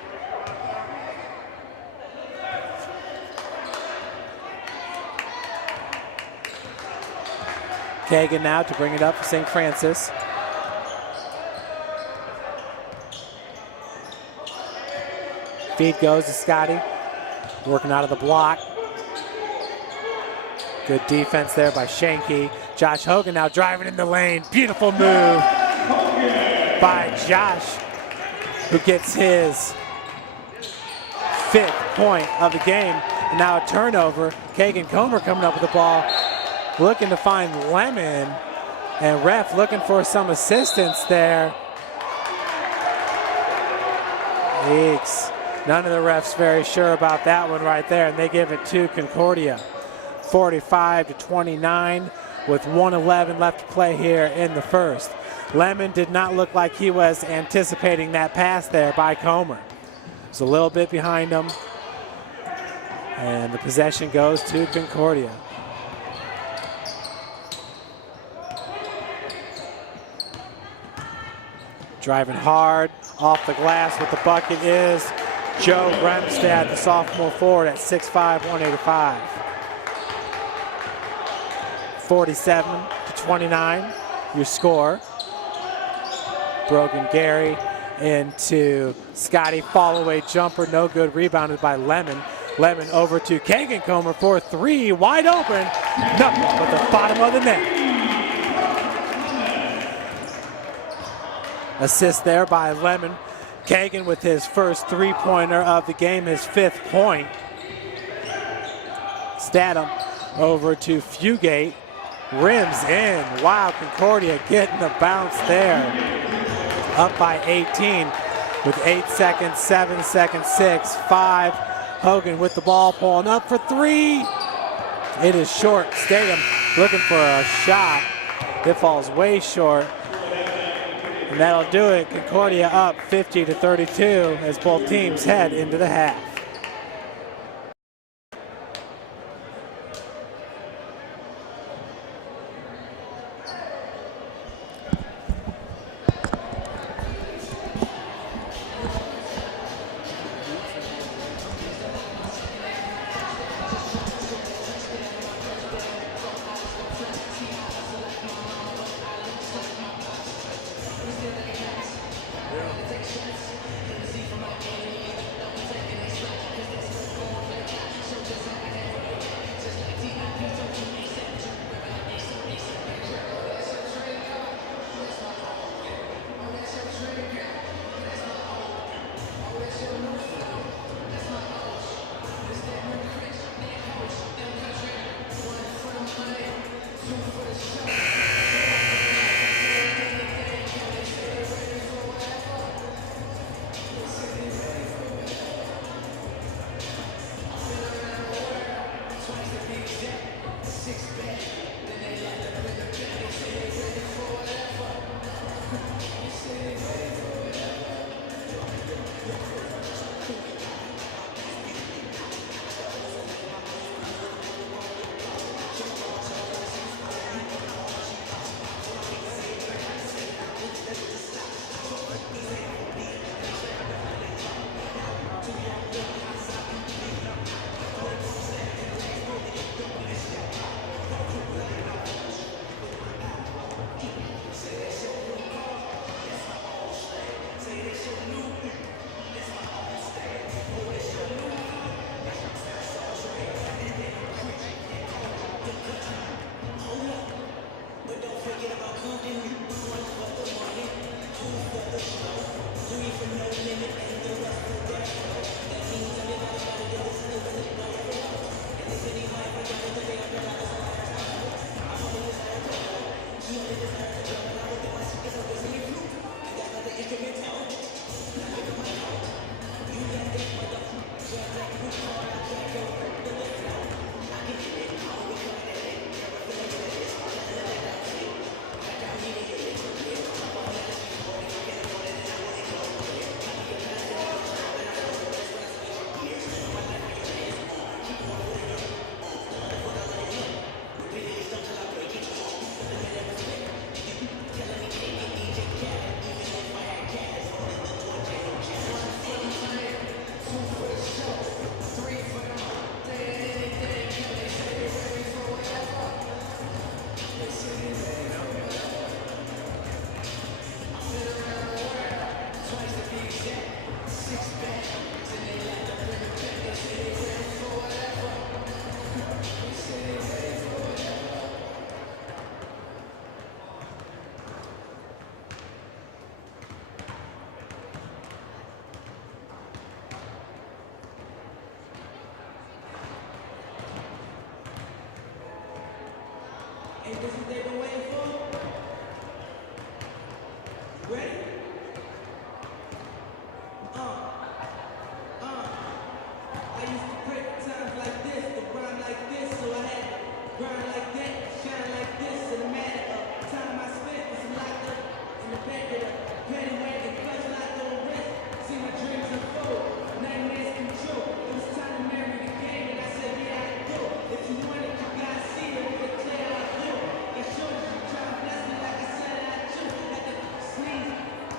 Kagan now to bring it up for St. Francis. Feed goes to Scotty, working out of the block. Good defense there by Shanky. Josh Hogan now driving in the lane. Beautiful move by Josh, who gets his 5th point of the game. And now a turnover. Kagan Comer coming up with the ball, looking to find Lemon, and ref looking for some assistance there. Eeks. None of the refs very sure about that one right there, and they give it to Concordia. 45-29 with 1:11 left to play here in the first. Lemon did not look like he was anticipating that pass there by Comer. It's a little bit behind him, and the possession goes to Concordia. Driving hard off the glass with the bucket is Joe Remstad, the sophomore forward at 6'5", 185. 47-29, your score. Brogan Gary into Scotty, fall away jumper, no good, rebounded by Lemon. Lemon over to Kagan Comer for 3, wide open, nothing but the bottom of the net. Assist there by Lemon. Kagan with his first 3-pointer of the game, his 5th point. Statham over to Fugate, rims in. Wow, Concordia getting the bounce there. Up by 18 with 8 seconds, 7 seconds, 6, 5. Hogan with the ball, pulling up for 3. It is short. Stadium looking for a shot. It falls way short. And that'll do it. Concordia up 50-32 as both teams head into the half. This is what they've been waiting for. Ready? I used to pray for times like this, to grind like this, so I had to grind like that, shine like this, and the matter of time I spent was locked up in the back of the penny wagon, clutch locked on the wrist. See my dreams unfold, nightmares control. It was time to marry the game, and I said, yeah, I do. If you want it, you gotta see it, with a clear I do. That shows you try to bless me like I said I do. Like a sneeze,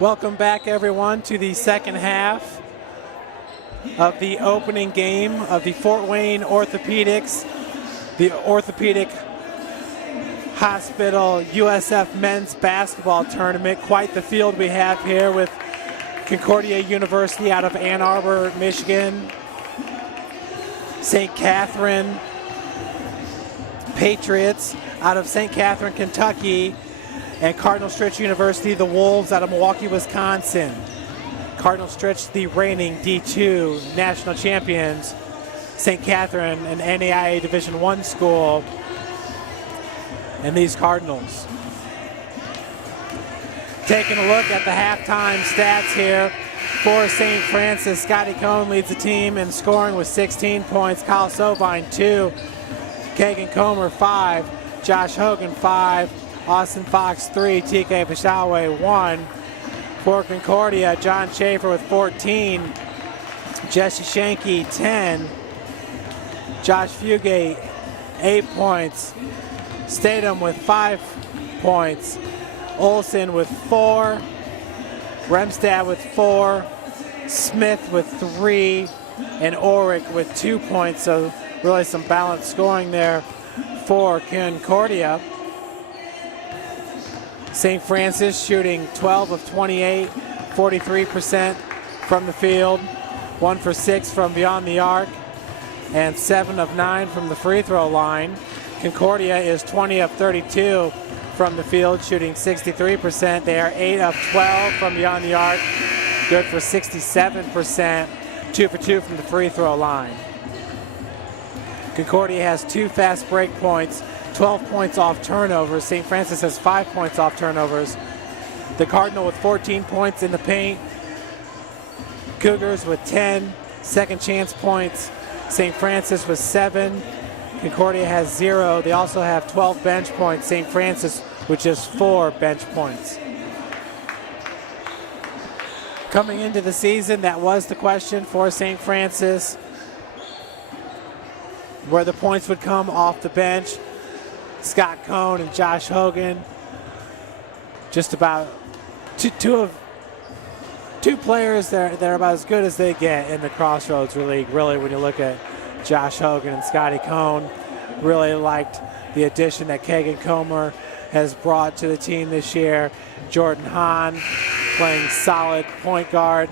Welcome back, everyone, to the second half of the opening game of the Fort Wayne Orthopedics, the Orthopedic Hospital USF Men's Basketball Tournament. Quite the field we have here with Concordia University out of Ann Arbor, Michigan, St. Catherine Patriots out of St. Catherine, Kentucky, and Cardinal Stritch University, the Wolves out of Milwaukee, Wisconsin. Cardinal Stritch, the reigning D2 national champions. St. Catherine, an NAIA Division I school. And these Cardinals. Taking a look at the halftime stats here for St. Francis. Scotty Cohn leads the team in scoring with 16 points. Kyle Sovine, 2. Kagan Comer, 5. Josh Hogan, 5. Austin Fox, 3. TK Pishawe, 1. For Concordia, John Schaefer with 14, Jesse Shanky 10, Josh Fugate 8 points, Statham with 5 points, Olson with 4, Remstad with 4, Smith with 3, and Orick with 2 points. So really some balanced scoring there for Concordia. St. Francis shooting 12 of 28, 43% from the field, 1 for 6 from beyond the arc, and 7 of 9 from the free throw line. Concordia is 20 of 32 from the field, shooting 63%. They are 8 of 12 from beyond the arc, good for 67%, 2 for 2 from the free throw line. Concordia has 2 fast break points, 12 points off turnovers. St. Francis has 5 points off turnovers. The Cardinal with 14 points in the paint. Cougars with 10 second chance points. St. Francis with 7. Concordia has 0. They also have 12 bench points. St. Francis with just 4 bench points. Coming into the season, that was the question for St. Francis, where the points would come off the bench. Scott Cohn and Josh Hogan, just about two players that are about as good as they get in the Crossroads League. Really, when you look at Josh Hogan and Scotty Cohn, really liked the addition that Kagan Comer has brought to the team this year. Jordan Hahn playing solid point guard,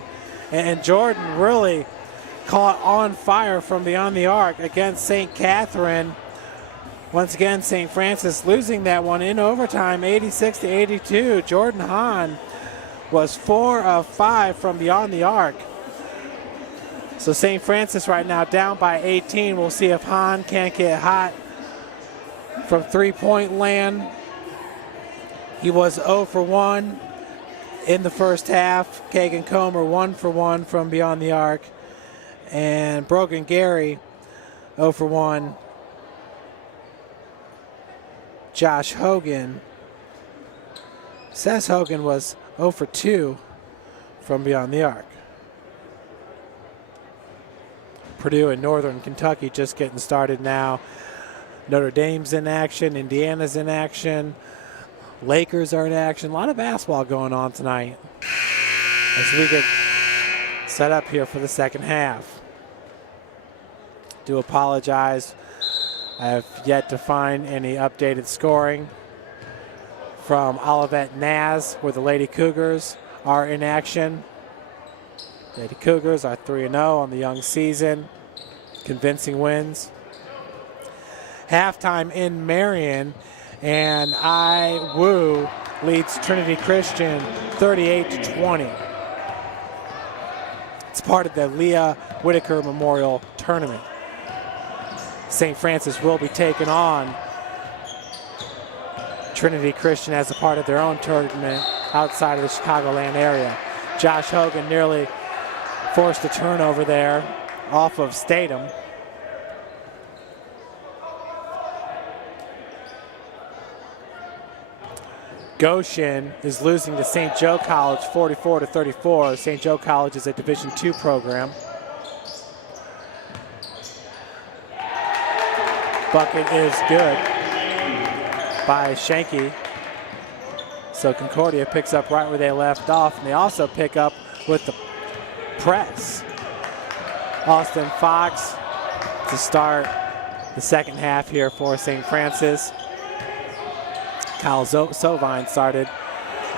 and Jordan really caught on fire from beyond the arc against St. Catherine. Once again, St. Francis losing that one in overtime, 86-82. Jordan Hahn was 4 of 5 from beyond the arc. So St. Francis right now down by 18. We'll see if Hahn can't get hot from three-point land. He was 0 for 1 in the first half. Kagan Comer 1 for 1 from beyond the arc. And Brogan Gary 0 for 1. Josh Hogan says Hogan was 0 for 2 from beyond the arc. Purdue and Northern Kentucky just getting started now. Notre Dame's in action. Indiana's in action. Lakers are in action. A lot of basketball going on tonight as we get set up here for the second half. Do apologize. I have yet to find any updated scoring from Olivet Naz, where the Lady Cougars are in action. Lady Cougars are 3-0 on the young season. Convincing wins. Halftime in Marion, and IWU leads Trinity Christian 38-20. It's part of the Leah Whitaker Memorial Tournament. St. Francis will be taking on Trinity Christian as a part of their own tournament outside of the Chicagoland area. Josh Hogan nearly forced a turnover there off of Statham. Goshen is losing to St. Joe College 44-34. St. Joe College is a Division II program. Bucket is good by Shanky. So Concordia picks up right where they left off, and they also pick up with the press. Austin Fox to start the second half here for St. Francis. Kyle Sovine started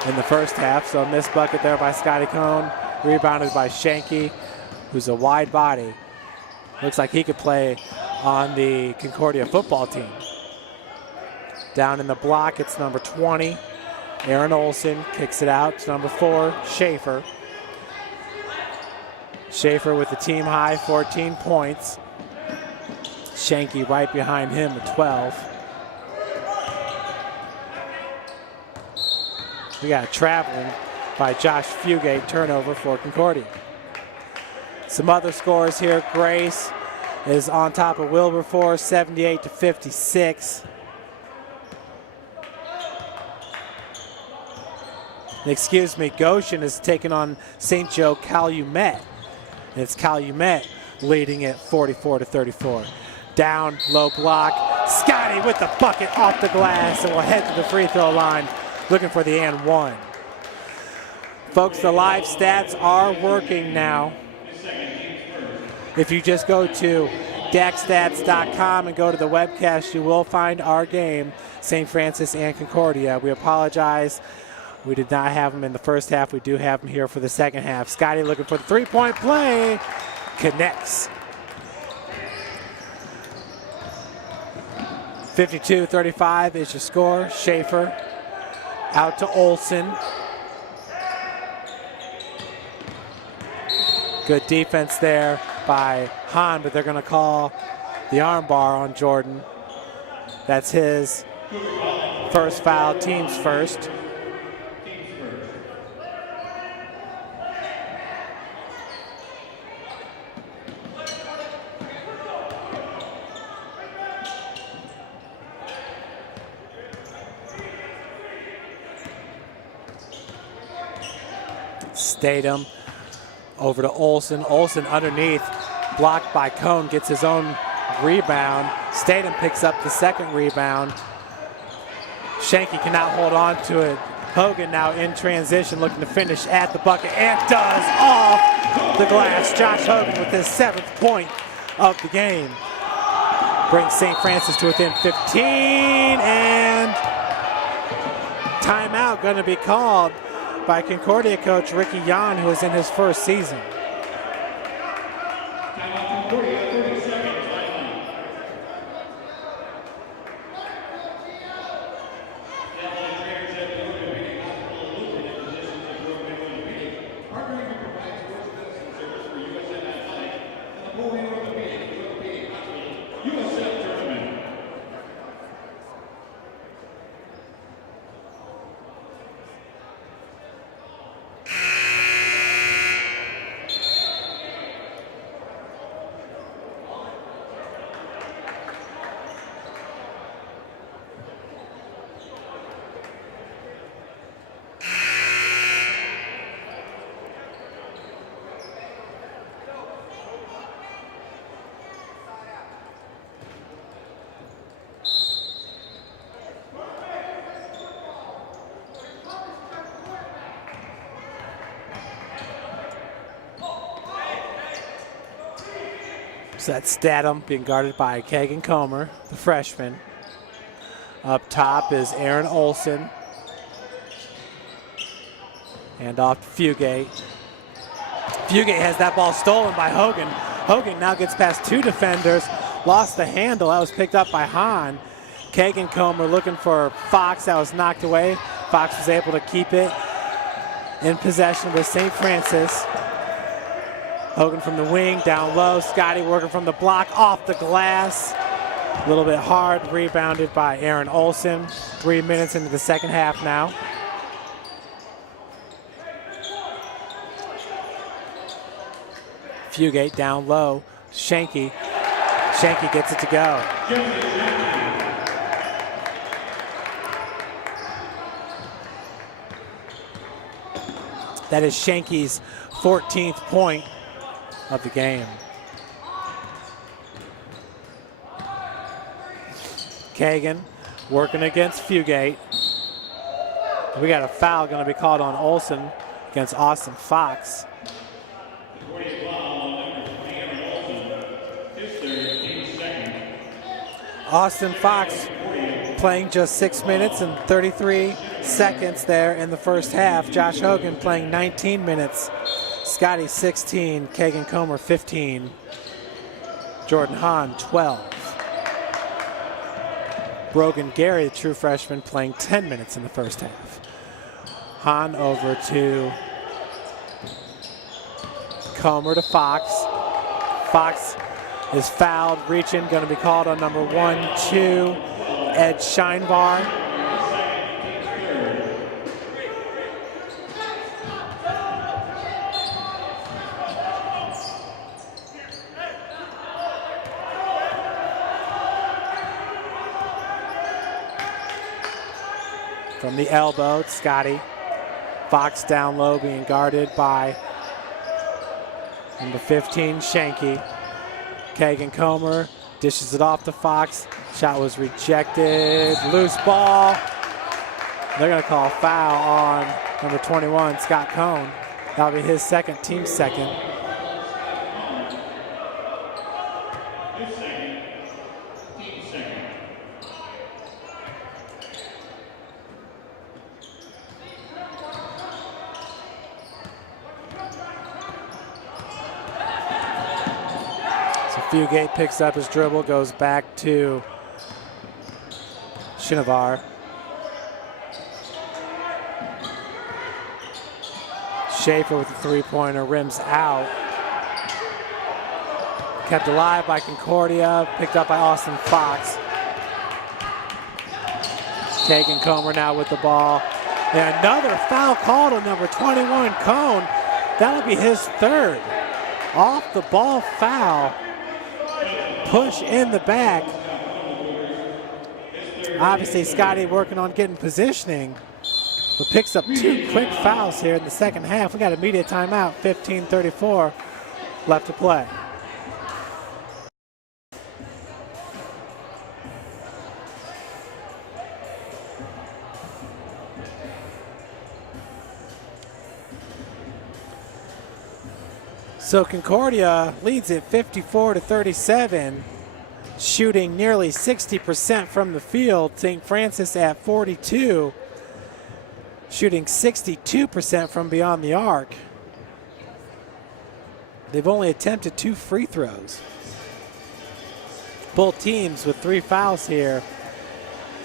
in the first half, so a missed bucket there by Scotty Cohn, rebounded by Shanky, who's a wide body. Looks like he could play on the Concordia football team. Down in the block, it's number 20. Aaron Olson kicks it out to number 4, Schaefer. Schaefer with the team high 14 points. Shanky right behind him at 12. We got a traveling by Josh Fugate, turnover for Concordia. Some other scores here. Grace is on top of Wilberforce, 78-56. excuse me, Goshen is taking on St. Joe Calumet. And it's Calumet leading it 44-34. Down, low block. Scotty with the bucket off the glass, and will head to the free throw line looking for the and one. Folks, the live stats are working now. If you just go to DAXstats.com and go to the webcast, you will find our game, St. Francis and Concordia. We apologize. We did not have them in the first half. We do have them here for the second half. Scotty looking for the three-point play. Connects. 52-35 is your score. Schaefer out to Olsen. Good defense there by Hahn, but they're going to call the arm bar on Jordan. That's his first foul, team's first. Statham over to Olsen. Olsen underneath, blocked by Cone, gets his own rebound. Statham picks up the second rebound. Shanky cannot hold on to it. Hogan now in transition, looking to finish at the bucket, and does off the glass. Josh Hogan with his 7th point of the game. Brings St. Francis to within 15, and timeout going to be called by Concordia coach Ricky Yan, who is in his first season. Timeout Concordia, 30 seconds, timeout. Partnering to provide sports medicine service for USF Athletics and the Napoleon Orthopedic Hospital, USF Tournament. So that's Statham being guarded by Kagan Comer, the freshman. Up top is Aaron Olsen. And off to Fugate. Fugate has that ball stolen by Hogan. Hogan now gets past 2 defenders, lost the handle. That was picked up by Hahn. Kagan Comer looking for Fox. That was knocked away. Fox was able to keep it in possession with St. Francis. Hogan from the wing, down low. Scotty working from the block, off the glass. A little bit hard, rebounded by Aaron Olsen. 3 minutes into the second half now. Fugate down low. Shanky. Shanky gets it to go. That is Shanky's 14th point of the game. Kagan working against Fugate. We got a foul going to be called on Olsen against Austin Fox. Austin Fox playing just 6 minutes and 33 seconds there in the first half. Josh Hogan playing 19 minutes. Scotty 16, Kagan Comer 15. Jordan Hahn 12. Brogan Gary, the true freshman, playing 10 minutes in the first half. Hahn over to Comer to Fox. Fox is fouled, reaching, going to be called on number 1-2, Ed Scheinbar. From the elbow, Scotty Fox down low being guarded by number 15, Shanky. Kagan Comer dishes it off to Fox. Shot was rejected. Loose ball. They're going to call a foul on number 21, Scott Cohn. That'll be his second, team second. Fugate picks up his dribble, goes back to Shinovar. Schaefer with the three-pointer, rims out. Kept alive by Concordia, picked up by Austin Fox. Kagan Comer now with the ball. And another foul called on number 21, Cone. That'll be his third. Off the ball foul. Push in the back. Obviously, Scotty working on getting positioning, but picks up two quick fouls here in the second half. We got immediate timeout, 15:34 left to play. So Concordia leads it 54-37, shooting nearly 60% from the field. St. Francis at 42, shooting 62% from beyond the arc. They've only attempted 2 free throws. Both teams with 3 fouls here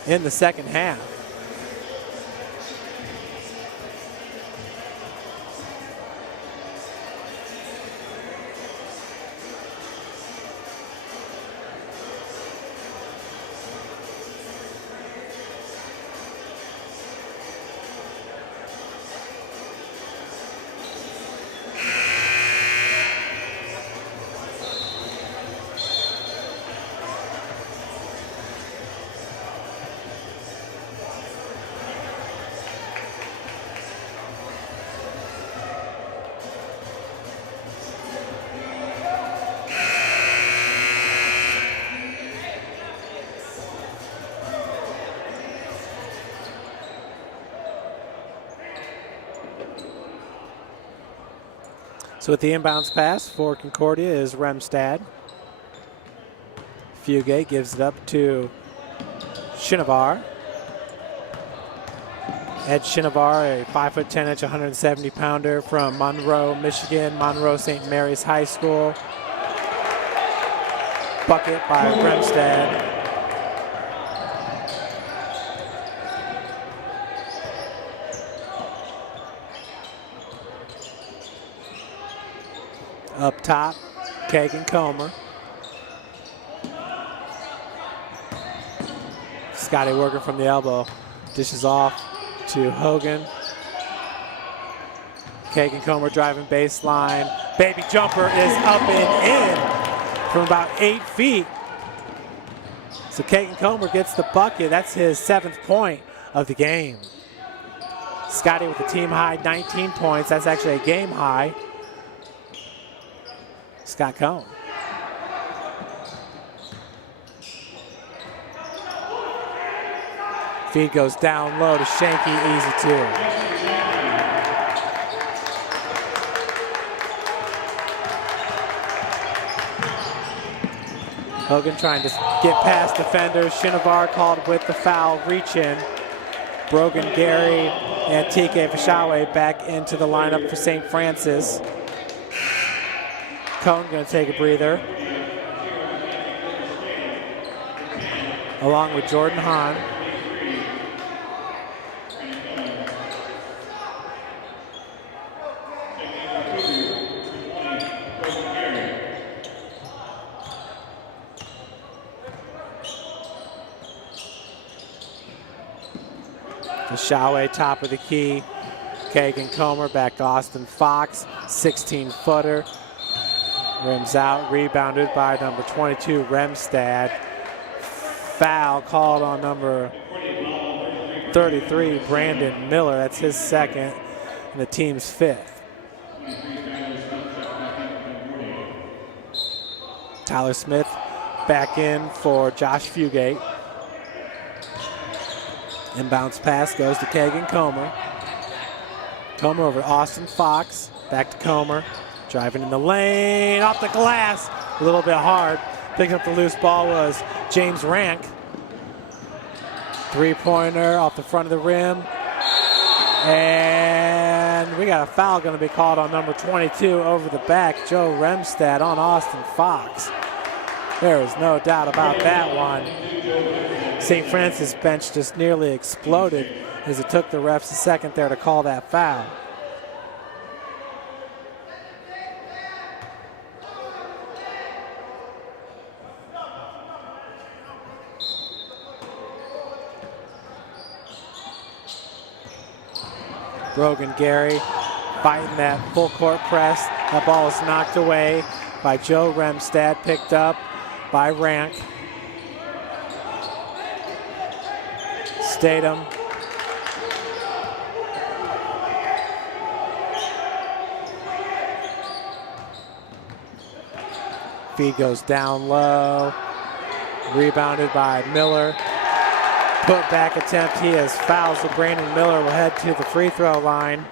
in the second half. So with the inbounds pass for Concordia is Remstad. Fugate gives it up to Shinovar. Ed Shinovar, a 5'10", 170-pounder from Monroe, Michigan, Monroe St. Mary's High School. Bucket by Remstad. Up top, Kagan Comer. Scotty working from the elbow. Dishes off to Hogan. Kagan Comer driving baseline. Baby jumper is up and in from about 8 feet. So Kagan Comer gets the bucket. That's his 7th point of the game. Scotty with the team high 19 points. That's actually a game high. Scott Cohn. Feed goes down low to Shanky, easy 2. Hogan trying to get past defenders. Shinovar called with the foul, reach in. Brogan, Gary, and TK Fashawe back into the lineup for St. Francis. Cohn going to take a breather. Along with Jordan Hahn. Fashawe, top of the key. Kagan Comer back to Austin Fox, 16-footer. Rims out, rebounded by number 22, Remstad. Foul called on number 33, Brandon Miller. That's his second. and the team's 5th. Tyler Smith back in for Josh Fugate. Inbounds pass goes to Kagan Comer. Comer over to Austin Fox. Back to Comer. Driving in the lane. Off the glass. A little bit hard. Picking up the loose ball was James Rank. Three-pointer off the front of the rim. And we got a foul going to be called on number 22 over the back, Joe Remstad on Austin Fox. There is no doubt about that one. St. Francis bench just nearly exploded as it took the refs a second there to call that foul. Brogan Gary fighting that full court press. That ball is knocked away by Joe Remstad, picked up by Rank. Statham. Feed goes down low. Rebounded by Miller. Put back attempt, he has fouled, so Brandon Miller will head to the free throw line.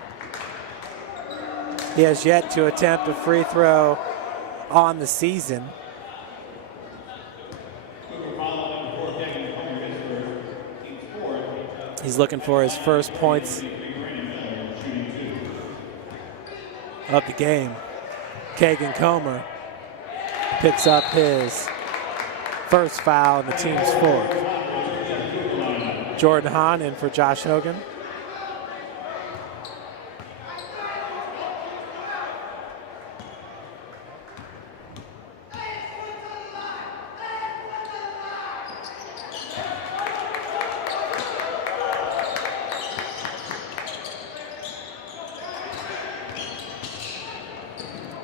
He has yet to attempt a free throw on the season. He's looking for his first points of the game. Kagan Comer picks up his first foul and the team's 4th. Jordan Hahn in for Josh Hogan.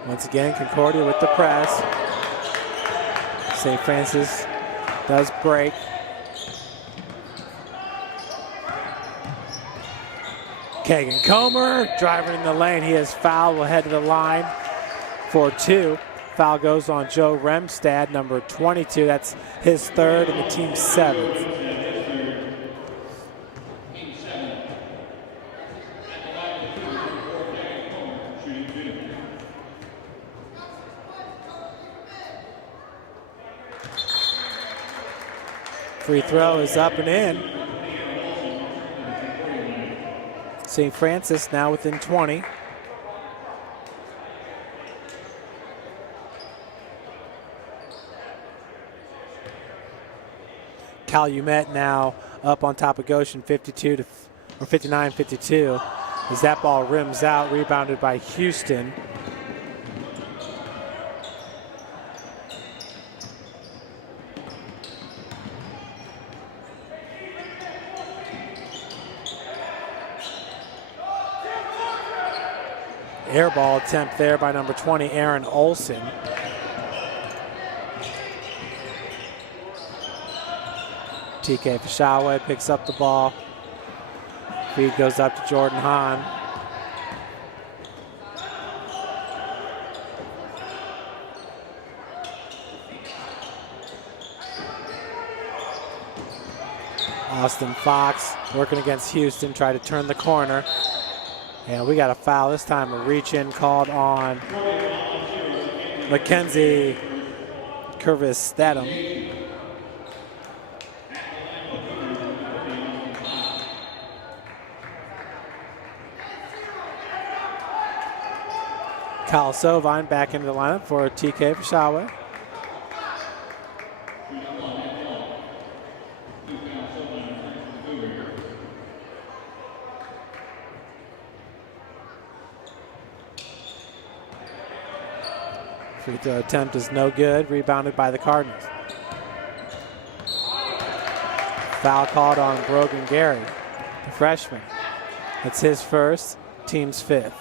Once again, Concordia with the press. St. Francis does break. Kagan Comer driving in the lane. He has fouled. Will head to the line for 2. Foul goes on Joe Remstad, number 22. That's his 3rd and the team's 7th. Free throw is up and in. St. Francis now within 20. Calumet now up on top of Goshen 59-52 as that ball rims out, rebounded by Houston. Air ball attempt there by number 20, Aaron Olson. TK Fashawe picks up the ball. Feed goes up to Jordan Hahn. Austin Fox working against Houston, try to turn the corner. And we got a foul this time, a reach-in called on Mackenzie Curvis-Statham. Kyle Sovine back into the lineup for TK Fashawe. Free throw attempt is no good, rebounded by the Cardinals. Foul called on Brogan Gary, the freshman. That's his first, team's 5th.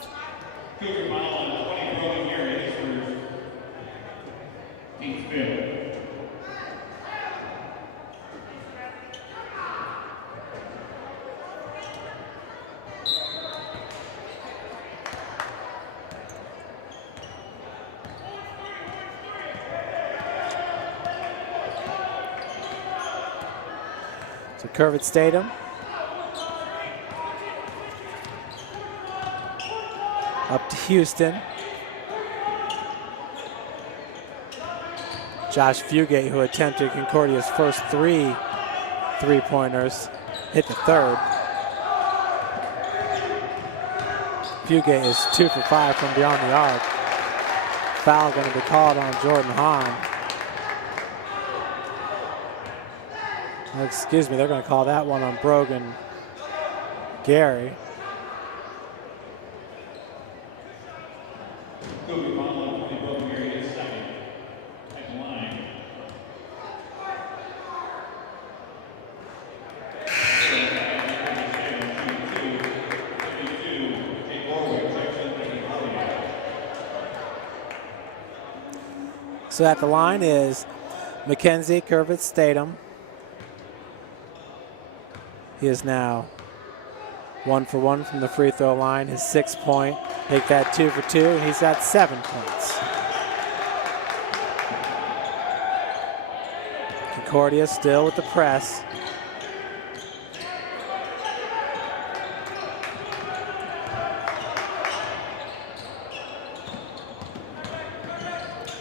So Curvet Statham. Up to Houston. Josh Fugate, who attempted Concordia's first three-pointers, hit the third. Fugate is 2 for 5 from beyond the arc. Foul going to be called on Jordan Hahn. Excuse me, they're going to call that one on Brogan Gary. So at the line is Mackenzie Curvet Statham. He is now 1 for 1 from the free throw line. His 6-point, make that 2 for 2, and he's got 7 points. Concordia still with the press.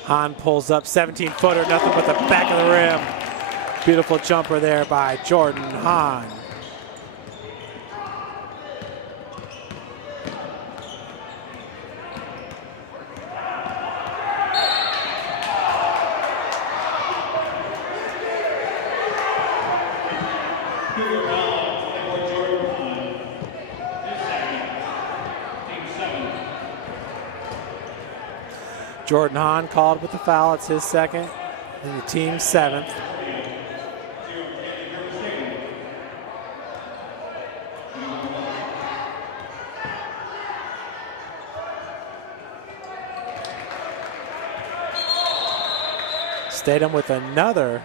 Hahn pulls up, 17-footer, nothing but the back of the rim. Beautiful jumper there by Jordan Hahn. Jordan Hahn called with the foul. It's his second and the team's 7th. Statham with another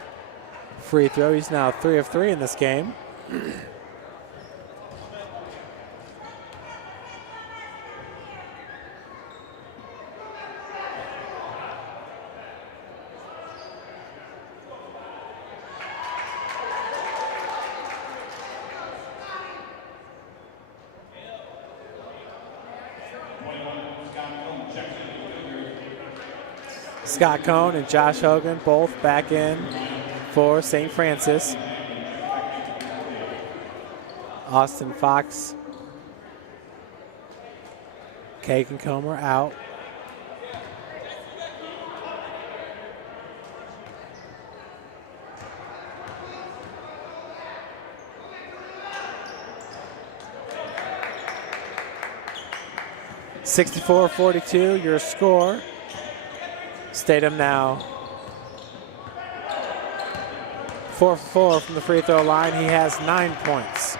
free throw. He's now 3 of 3 in this game. Scott Cohn and Josh Hogan both back in for St. Francis. Austin Fox, Kagan Comer out. (64-42) your score. Statham now 4 for 4 from the free throw line. He has 9 points.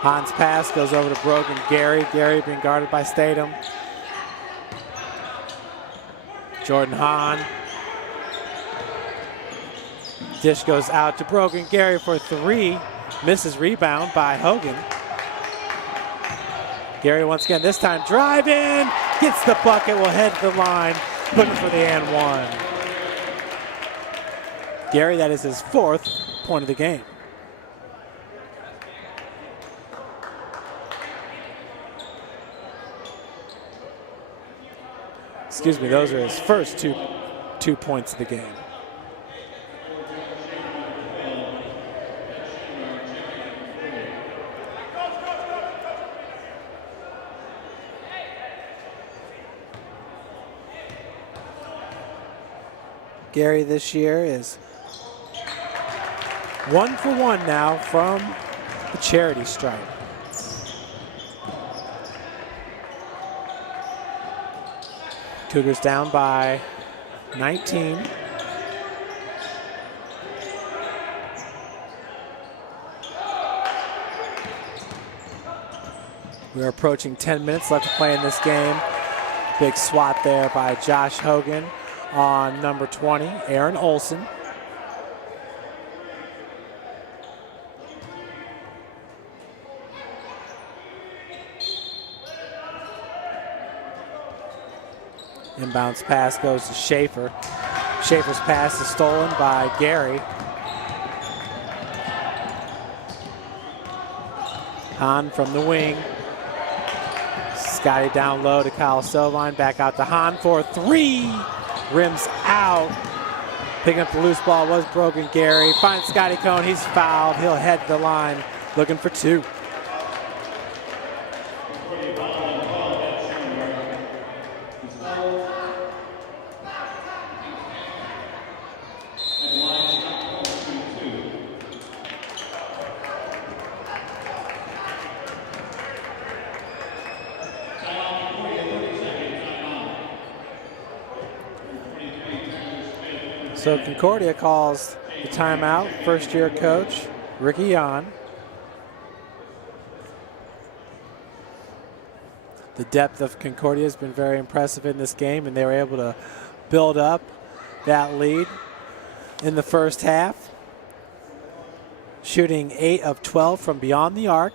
Hahn's pass goes over to Brogan Gary. Gary being guarded by Statham. Jordan Hahn. Dish goes out to Brogan Gary for 3. Misses rebound by Hogan. Gary once again, this time driving. Gets the bucket, will head to the line, looking for the and one. Gary, that is his 4th point of the game. Excuse me, those are his first two points of the game. Gary this year is 1 for 1 now from the charity stripe. Cougars down by 19. We're approaching 10 minutes left to play in this game. Big swat there by Josh Hogan on number 20, Aaron Olson. Inbounds pass goes to Schaefer. Schaefer's pass is stolen by Gary. Hahn from the wing. Scotty down low to Kyle Sovine. Back out to Hahn for three. Rims out. Picking up the loose ball was Brogan Gary. Finds Scotty Cohn. He's fouled. He'll head the line looking for two. So Concordia calls the timeout. First-year coach, Ricky Yan. The depth of Concordia has been very impressive in this game, and they were able to build up that lead in the first half. Shooting 8 of 12 from beyond the arc.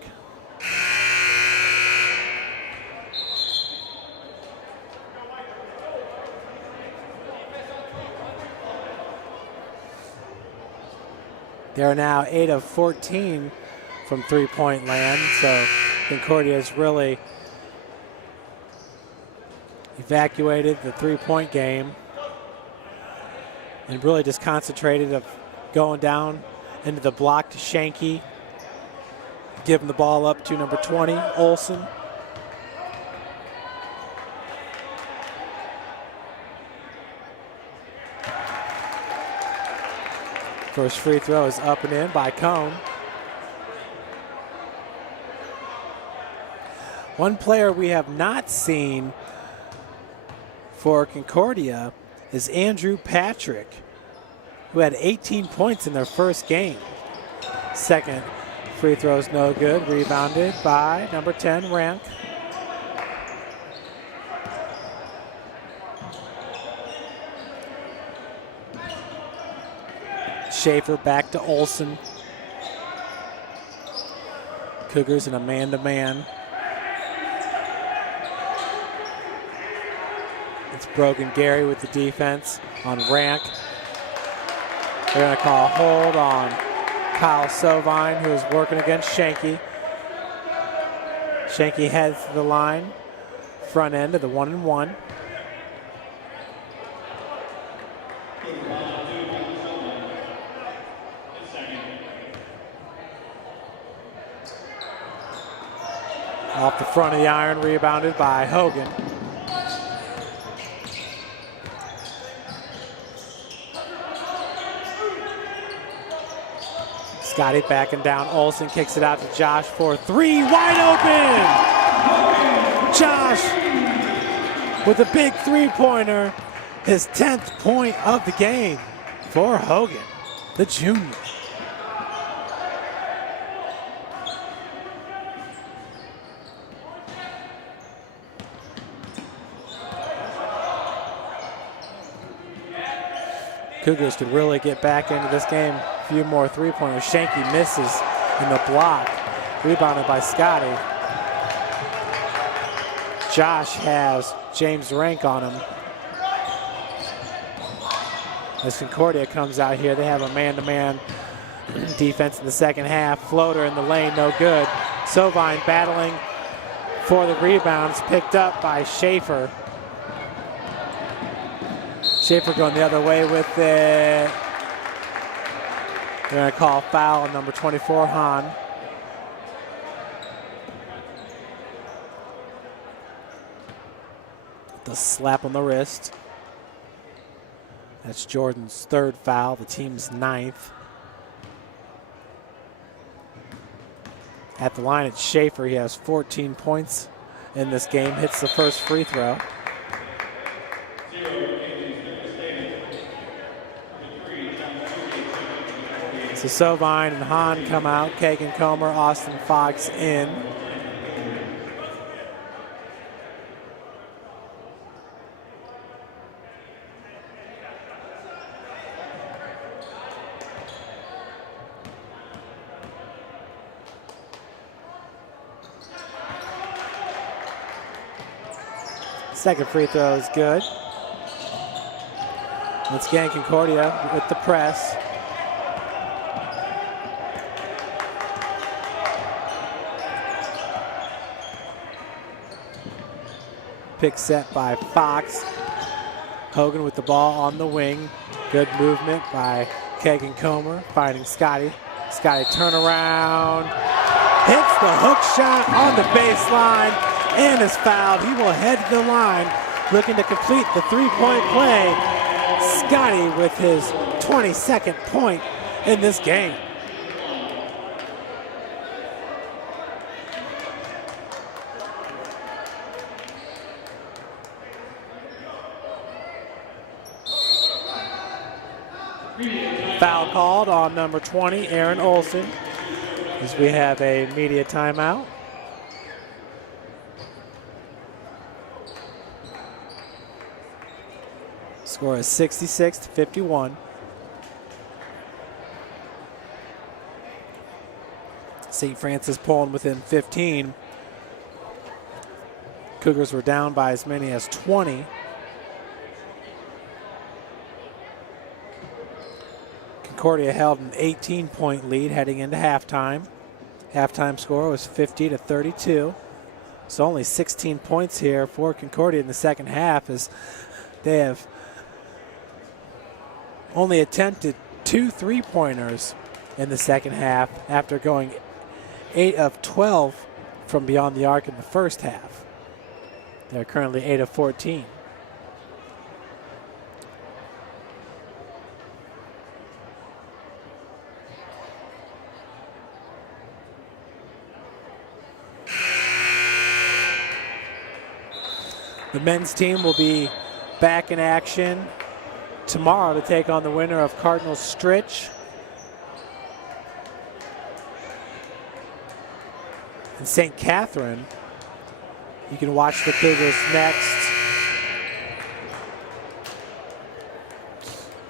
They are now 8 of 14 from three-point land, so Concordia has really evacuated the three-point game and really just concentrated of going down into the block to Shanky, giving the ball up to number 20, Olsen. First free throw is up and in by Cohn. One player we have not seen for Concordia is Andrew Patrick, who had 18 points in their first game. Second free throw is no good. Rebounded by number 10, Rank. Schaefer back to Olsen. Cougars in a man-to-man. It's Brogan Gary with the defense on Rank. They're going to call a hold on Kyle Sovine, who is working against Shanky. Shanky heads to the line, front end of the 1-and-1. Off the front of the iron, rebounded by Hogan. Scotty backing down. Olsen kicks it out to Josh for three. Wide open! Josh with a big three-pointer. His 10th point of the game for Hogan, the junior. Cougars could really get back into this game. A few more three-pointers. Shanky misses in the block. Rebounded by Scotty. Josh has James Rank on him. As Concordia comes out here, they have a man-to-man defense in the second half. Floater in the lane, no good. Sovine battling for the rebounds, picked up by Schaefer. Schaefer going the other way with it. They're going to call a foul on number 24, Hahn. The slap on the wrist. That's Jordan's third foul, the team's 9th. At the line, it's Schaefer. He has 14 points in this game. Hits the first free throw. So Sovine and Hahn come out. Kagan Comer, Austin Fox in. Second free throw is good. Once again, Concordia with the press. pick set by Fox. Hogan with the ball on the wing. Good movement by Keegan Comer, finding Scotty. Scotty turnaround, hits the hook shot on the baseline, and is fouled. He will head to the line, looking to complete the three-point play. Scotty with his 22nd point in this game. Foul called on number 20, Aaron Olson, as we have a media timeout. Score is 66-51. St. Francis pulling within 15. Cougars were down by as many as 20. Concordia held an 18-point lead heading into halftime. Halftime score was 50-32. So only 16 points here for Concordia in the second half, as they have only attempted 2 3-pointers in the second half after going 8 of 12 from beyond the arc in the first half. They're currently 8 of 14. The men's team will be back in action tomorrow to take on the winner of Cardinals Stritch and St. Catherine. You can watch the Cougars next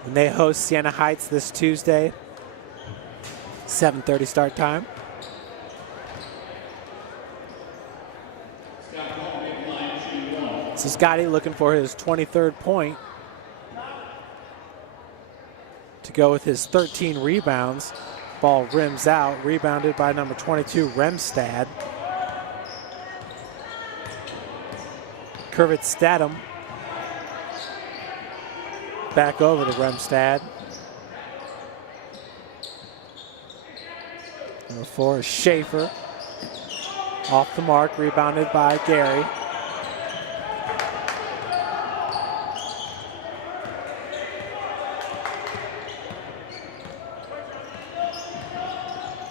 when they host Siena Heights this Tuesday, 7:30 start time. So Scotty looking for his 23rd point to go with his 13 rebounds. Ball rims out, rebounded by number 22, Remstad. Kervit Statham back over to Remstad. Number 4 is Schaefer. Off the mark, rebounded by Gary.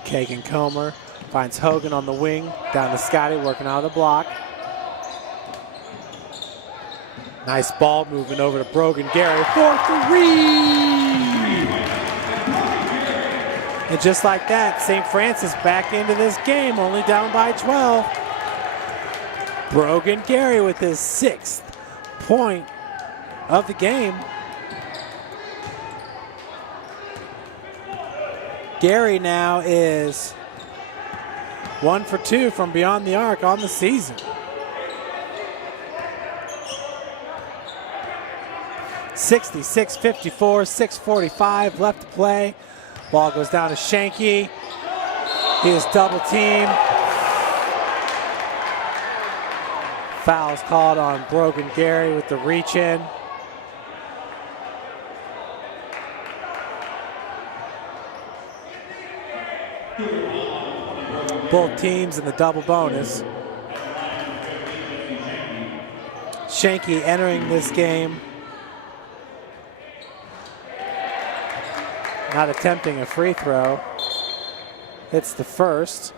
Keegan Comer finds Hogan on the wing, down to Scotty, working out of the block. Nice ball moving over to Brogan Gary for 3! And just like that, St. Francis back into this game, only down by 12. Brogan Gary with his 6th point of the game. Gary now is 1 for 2 from beyond the arc on the season. 66-54, 6:45 left to play. Ball goes down to Shanky. He is double teamed. Foul's called on Brogan Gary with the reach in. Both teams in the double bonus. Shanky entering this game, not attempting a free throw. Hits the first.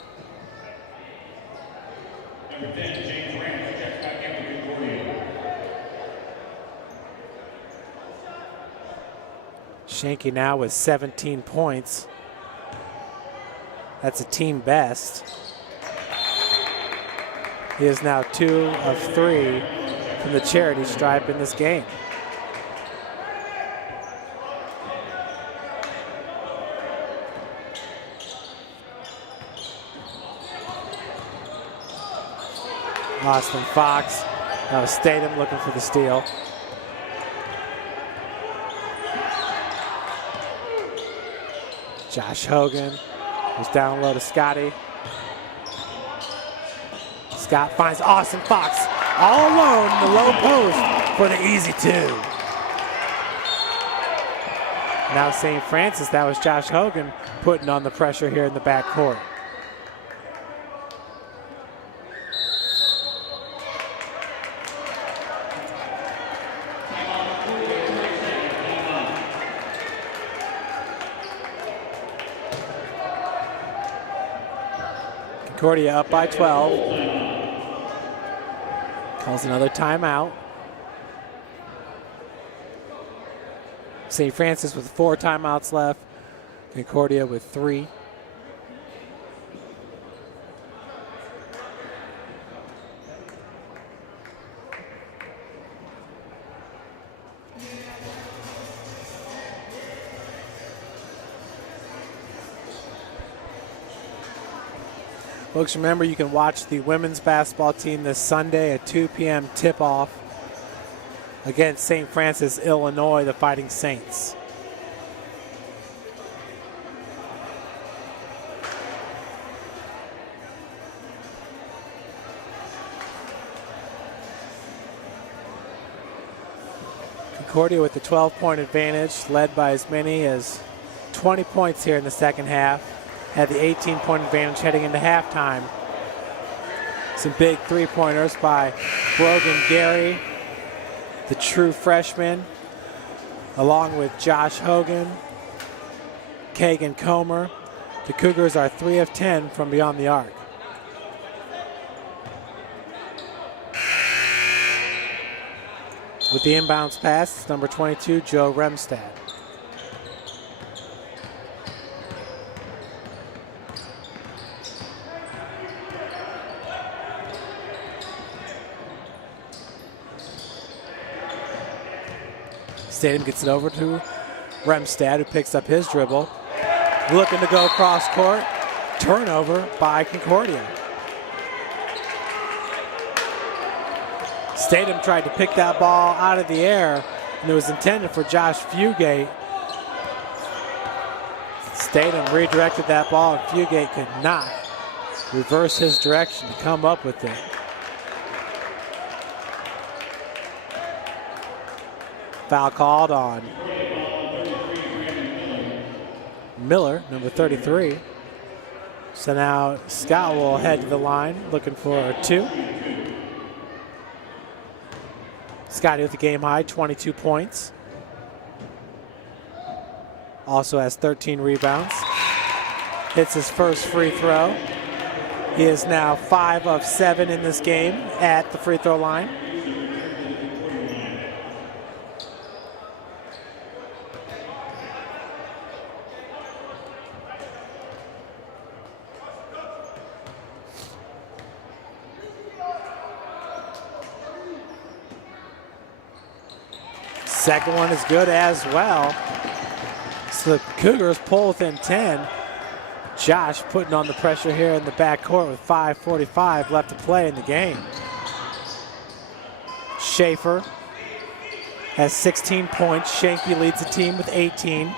Shanky now with 17 points. That's a team best. He is now 2 of 3 from the charity stripe in this game. Austin Fox, Statham looking for the steal. Josh Hogan was down low to Scotty. Scott finds Austin Fox all alone in the low post for the easy two. Now St. Francis, that was Josh Hogan putting on the pressure here in the backcourt. Concordia up by 12. Calls another timeout. St. Francis with 4 timeouts left. Concordia with 3. Folks, remember you can watch the women's basketball team this Sunday at 2 p.m. tip-off against St. Francis, Illinois, the Fighting Saints. Concordia with the 12-point advantage, led by as many as 20 points here in the second half. Had the 18-point advantage heading into halftime. Some big three-pointers by Brogan Gary, the true freshman, along with Josh Hogan, Kagan Comer. The Cougars are 3 of 10 from beyond the arc. With the inbounds pass, it's number 22, Joe Remstad. Stadium gets it over to Remstad, who picks up his dribble. Looking to go cross court. Turnover by Concordia. Stadium tried to pick that ball out of the air, and it was intended for Josh Fugate. Stadium redirected that ball, and Fugate could not reverse his direction to come up with it. Foul called on Miller, number 33. So now Scott will head to the line looking for a 2. Scotty with the game high, 22 points. Also has 13 rebounds. Hits his first free throw. He is now 5 of 7 in this game at the free throw line. Second one is good as well. So the Cougars pull within 10. Josh putting on the pressure here in the backcourt with 5:45 left to play in the game. Schaefer has 16 points. Shanky leads the team with 18.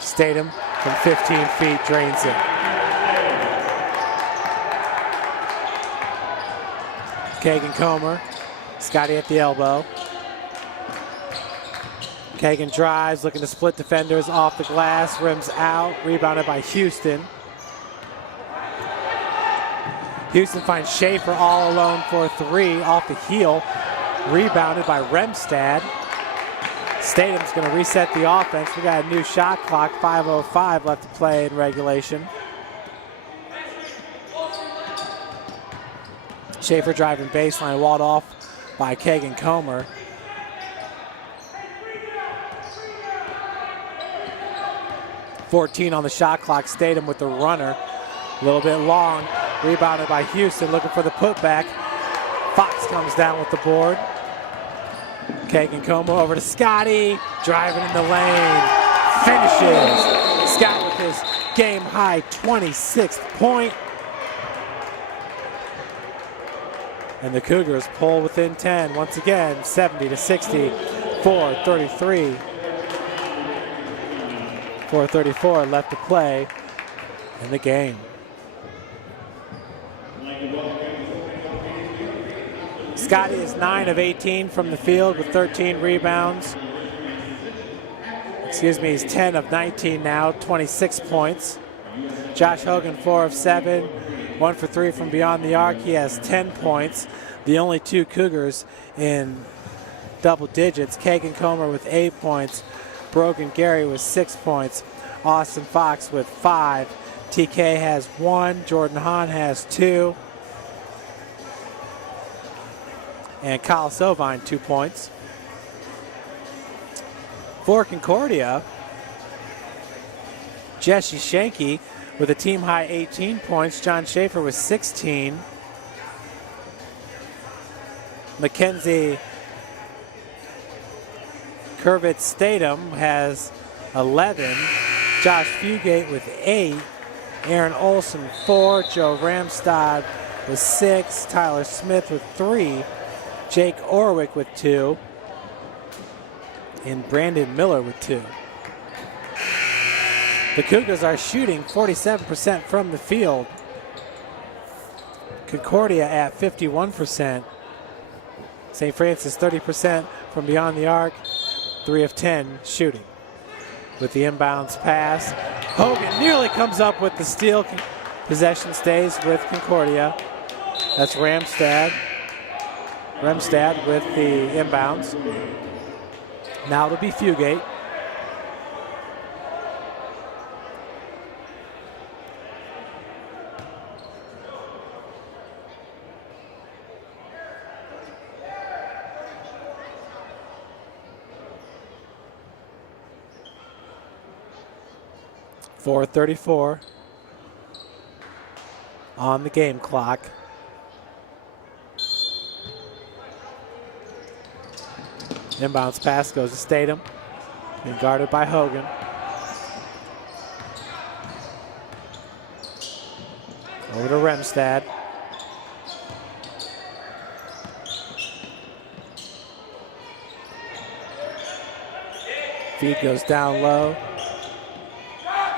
Statham from 15 feet drains it. Kagan Comer, Scotty at the elbow. Kagan drives, looking to split defenders off the glass, rims out, rebounded by Houston. Houston finds Schaefer all alone for 3 off the heel, rebounded by Remstad. Stadium's going to reset the offense. We got a new shot clock, 5:05 left to play in regulation. Schaefer driving baseline, walled off by Kagan Comer. .14 on the shot clock. Statham with the runner. A little bit long. Rebounded by Houston, looking for the putback. Fox comes down with the board. Kagan Comer over to Scotty. Driving in the lane. Finishes. Scott with his game high 26th point. And the Cougars pull within 10 once again, 70-60, 4:33. 4:34 left to play in the game. Scotty is 9 of 18 from the field with 13 rebounds. Excuse me, he's 10 of 19 now, 26 points. Josh Hogan, 4 of 7, 1 for 3 from beyond the arc. He has 10 points. The only two Cougars in double digits. Kagan Comer with 8 points. Brogan Gary with 6 points. Austin Fox with 5. TK has 1. Jordan Hahn has 2. And Kyle Sovine, 2 points. For Concordia, Jesse Shanky with a team-high 18 points. John Schaefer with 16. Mackenzie Kervitz Statham has 11. Josh Fugate with 8. Aaron Olson, 4. Joe Ramstad with 6. Tyler Smith with 3. Jake Orwick with 2. And Brandon Miller with 2. The Cougars are shooting 47% from the field. Concordia at 51%. St. Francis 30% from beyond the arc. 3 of 10 shooting. With the inbounds pass, Hogan nearly comes up with the steal. Possession stays with Concordia. That's Ramstad. Remstad with the inbounds. Now it'll be Fugate. .434 on the game clock. Inbounds pass goes to Statham and guarded by Hogan. Over to Remstad. Feed goes down low.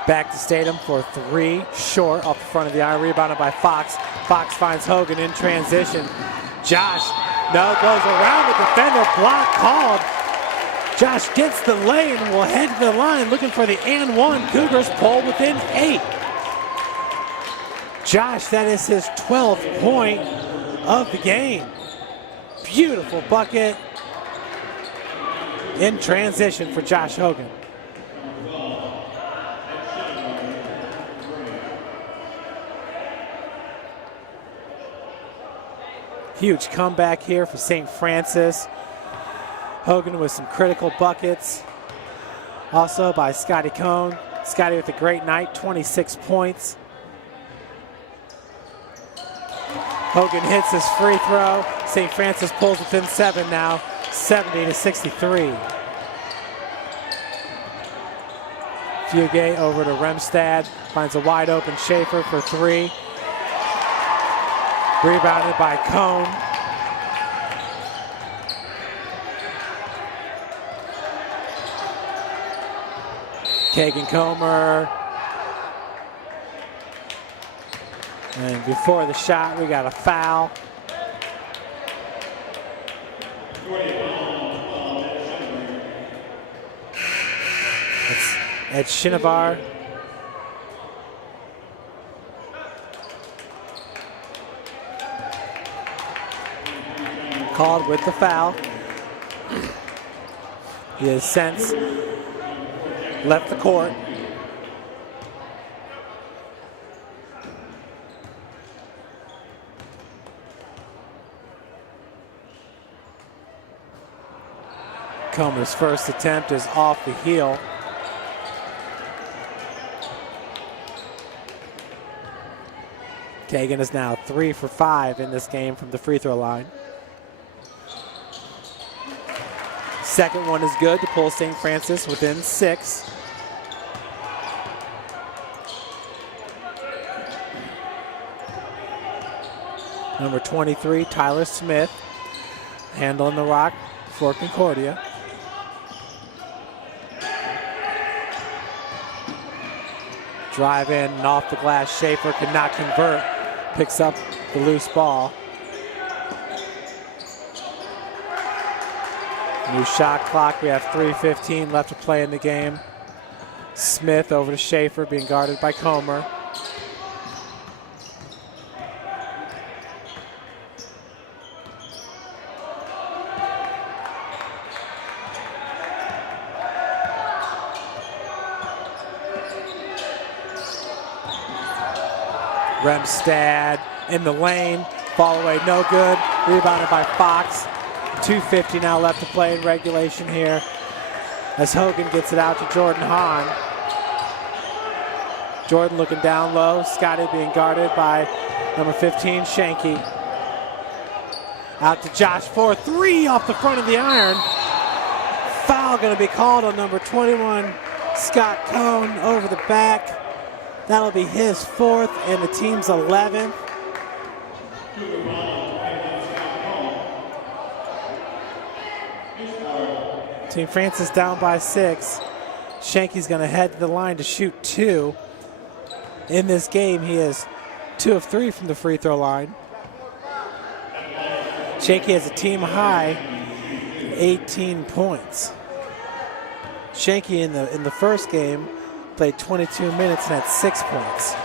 Back to Statham for 3, short off the front of the iron, rebounded by Fox. Fox finds Hogan in transition. Josh, no, goes around the defender, block called. Josh gets the lane and will head to the line looking for the and one. Cougars pull within 8. Josh, that is his 12th point of the game. Beautiful bucket in transition for Josh Hogan. Huge comeback here for St. Francis. Hogan with some critical buckets. Also by Scotty Cohn. Scotty with a great night, 26 points. Hogan hits his free throw. St. Francis pulls within 7 now, 70-63. Fugate over to Remstad. Finds a wide open Schaefer for 3. Rebounded by Cone. Kagan Comer. And before the shot, we got a foul. It's Ed Shinovar. Called with the foul. He has since left the court. Comer's first attempt is off the heel. Kagan is now 3 for 5 in this game from the free throw line. Second one is good to pull St. Francis within 6. Number 23, Tyler Smith, handling the rock for Concordia. Drive in and off the glass. Schaefer could not convert. Picks up the loose ball. New shot clock. We have 3:15 left to play in the game. Smith over to Schaefer, being guarded by Comer. Remstad in the lane, fall away, no good. Rebounded by Fox. 2:50 now left to play in regulation here as Hogan gets it out to Jordan Hahn. Jordan looking down low. Scotty being guarded by number 15, Shanky. Out to Josh for 3 off the front of the iron. Foul going to be called on number 21, Scott Cohn, over the back. That'll be his 4th and the team's 11th. Team Francis down by 6. Shanky's going to head to the line to shoot 2. In this game, he is 2 of 3 from the free throw line. Shanky has a team high 18 points. Shanky in the first game played 22 minutes and had 6 points.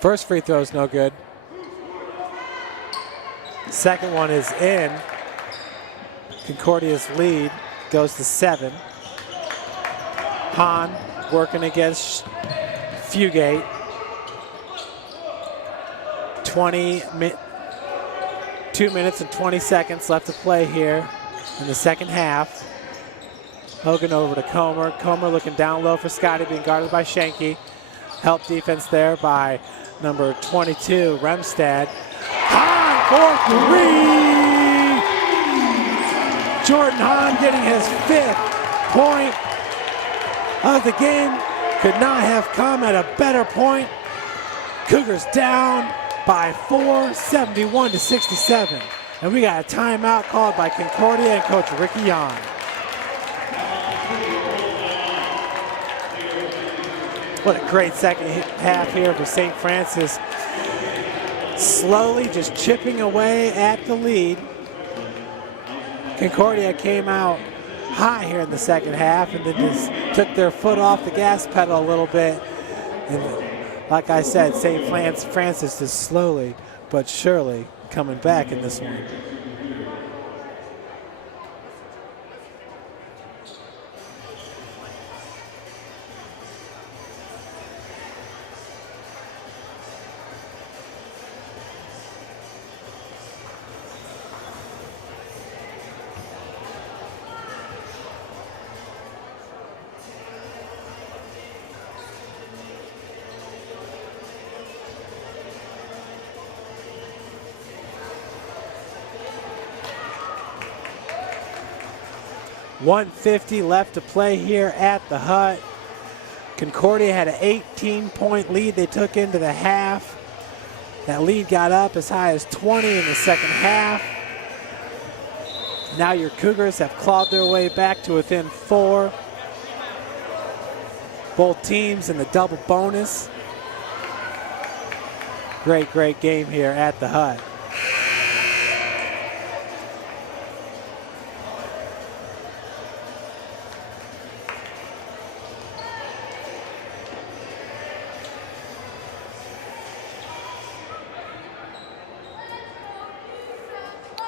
First free throw is no good. Second one is in. Concordia's lead goes to 7. Hahn working against Fugate. 2 minutes and 20 seconds left to play here in the second half. Hogan over to Comer. Comer looking down low for Scotty, being guarded by Shanky. Help defense there by number 22, Remstad. Hahn for 3! Jordan Hahn getting his 5th point of the game. Could not have come at a better point. Cougars down by 4, 71-67. And we got a timeout called by Concordia and Coach Ricky Yon. What a great second half here for St. Francis. Slowly just chipping away at the lead. Concordia came out high here in the second half and then just took their foot off the gas pedal a little bit. And like I said, St. Francis is slowly but surely coming back in this one. .150 left to play here at the Hut. Concordia had an 18-point lead they took into the half. That lead got up as high as 20 in the second half. Now your Cougars have clawed their way back to within 4. Both teams in the double bonus. Great, great game here at the Hut.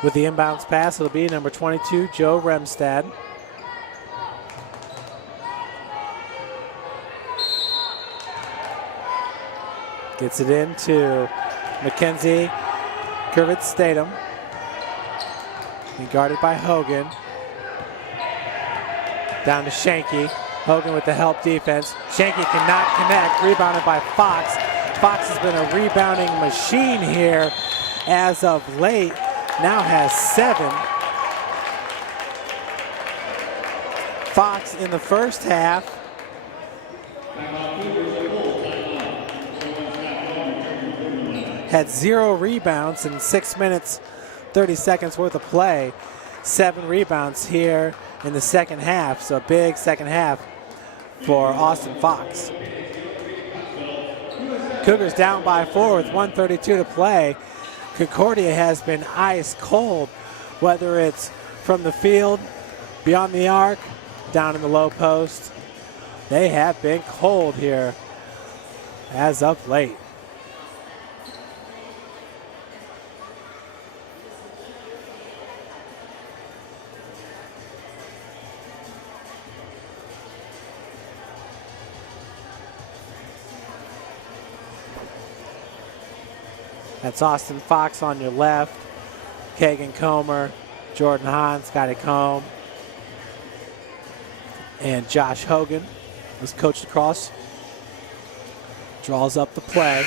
With the inbounds pass, it'll be number 22, Joe Remstad. Gets it into Mackenzie Kurvitz-Statham. Being guarded by Hogan. Down to Shanky. Hogan with the help defense. Shanky cannot connect. Rebounded by Fox. Fox has been a rebounding machine here as of late. Now has 7. Fox in the first half had 0 rebounds in 6 minutes, 30 seconds worth of play. 7 rebounds here in the second half. So a big second half for Austin Fox. Cougars down by 4 with 1:32 to play. Concordia has been ice cold, whether it's from the field, beyond the arc, down in the low post. They have been cold here as of late. That's Austin Fox on your left, Kagan Comer, Jordan Hahn, Scotty Combe, and Josh Hogan was coached across. Draws up the play.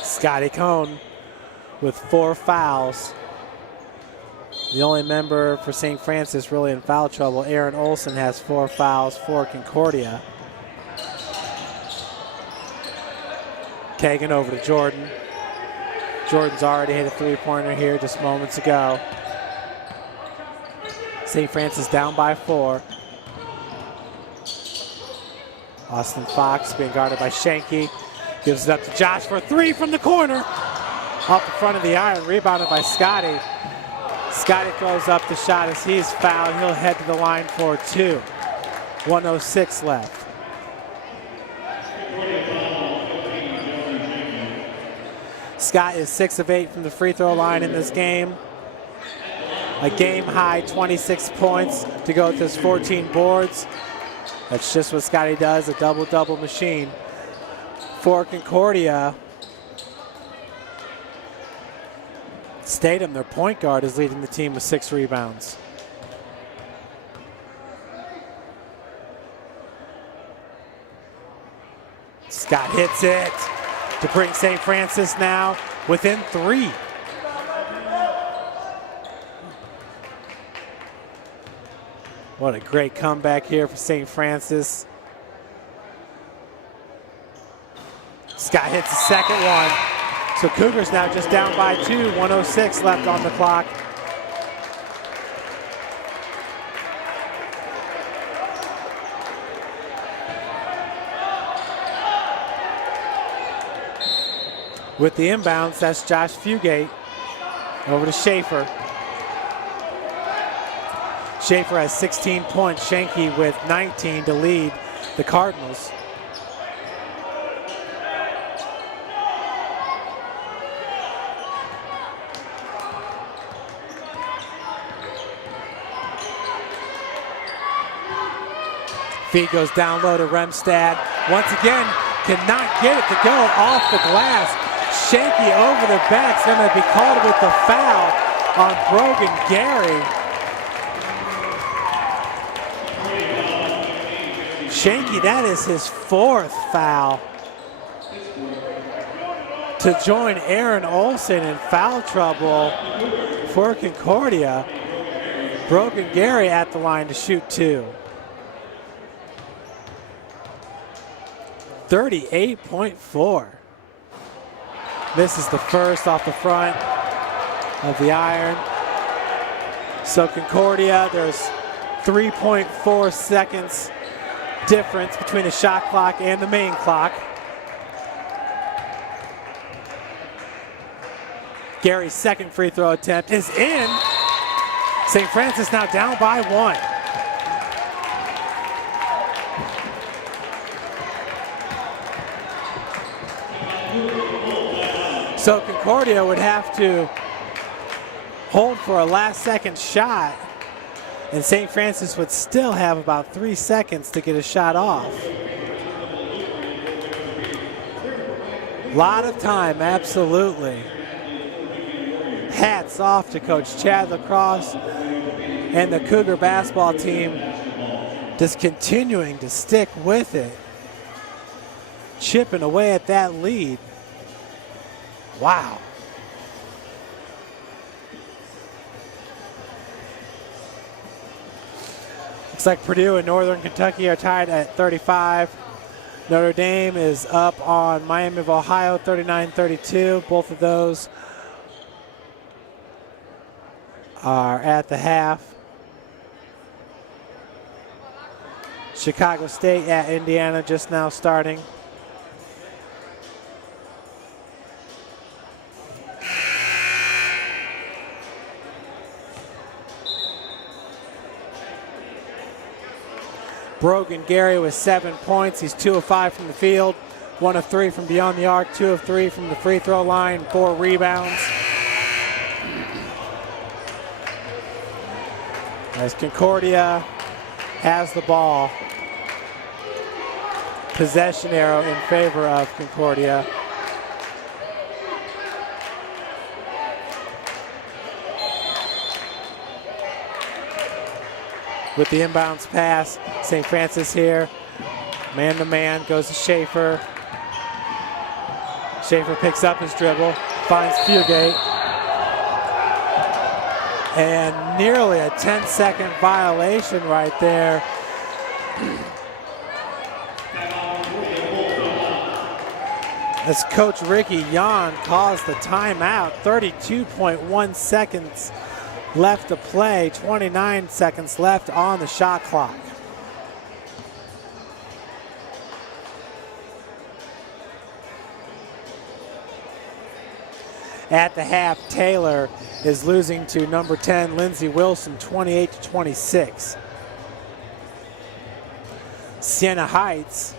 Scotty Cone with 4 fouls. The only member for St. Francis really in foul trouble, Aaron Olson, has 4 fouls for Concordia. Kagan over to Jordan. Jordan's already hit a 3-pointer here just moments ago. St. Francis down by 4. Austin Fox being guarded by Shanky. Gives it up to Josh for a 3 from the corner. Off the front of the iron, rebounded by Scotty. Scotty throws up the shot as he's fouled. He'll head to the line for 2. 1:06 left. Scott is 6 of 8 from the free throw line in this game. A game high 26 points to go with his 14 boards. That's just what Scotty does, a double-double machine. For Concordia, Statham, their point guard, is leading the team with 6 rebounds. Scott hits it to bring St. Francis now within 3. What a great comeback here for St. Francis. Scott hits the second one. So Cougars now just down by 2, 1:06 left on the clock. With the inbounds, that's Josh Fugate over to Schaefer. Schaefer has 16 points, Shanky with 19 to lead the Cardinals. Feed goes down low to Remstad. Once again, cannot get it to go off the glass. Shanky over the back's going to be called with the foul on Brogan Gary. Shanky, that is his 4th foul to join Aaron Olson in foul trouble for Concordia. Brogan Gary at the line to shoot 2. 38.4. This is the first off the front of the iron. So Concordia, there's 3.4 seconds difference between the shot clock and the main clock. Gary's second free throw attempt is in. St. Francis now down by 1. So Concordia would have to hold for a last-second shot, and St. Francis would still have about 3 seconds to get a shot off. A lot of time, absolutely. Hats off to Coach Chad Lacrosse and the Cougar basketball team, just continuing to stick with it, chipping away at that lead. Wow. Looks like Purdue and Northern Kentucky are tied at 35. Notre Dame is up on Miami of Ohio, 39-32. Both of those are at the half. Chicago State at Indiana just now starting. Brogan Gary with 7 points. He's 2 of 5 from the field, 1 of 3 from beyond the arc, 2 of 3 from the free throw line, 4 rebounds. As Concordia has the ball. Possession arrow in favor of Concordia. With the inbounds pass, St. Francis here. Man-to-man, goes to Schaefer. Schaefer picks up his dribble, finds Fugate. And nearly a 10-second violation right there. As Coach Ricky Yon calls the timeout, 32.1 seconds left to play, 29 seconds left on the shot clock. At the half, Taylor is losing to number 10, Lindsey Wilson, 28-26. Siena Heights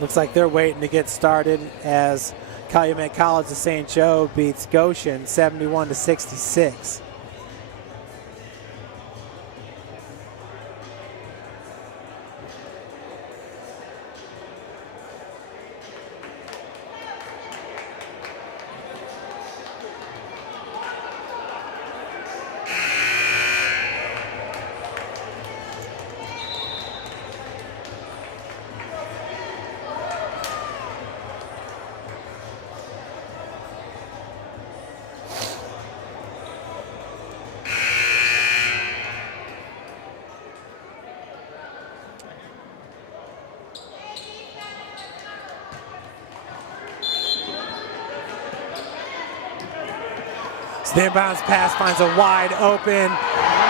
looks like they're waiting to get started as Calumet College of St. Joe beats Goshen 71-66. The inbounds pass finds a wide open.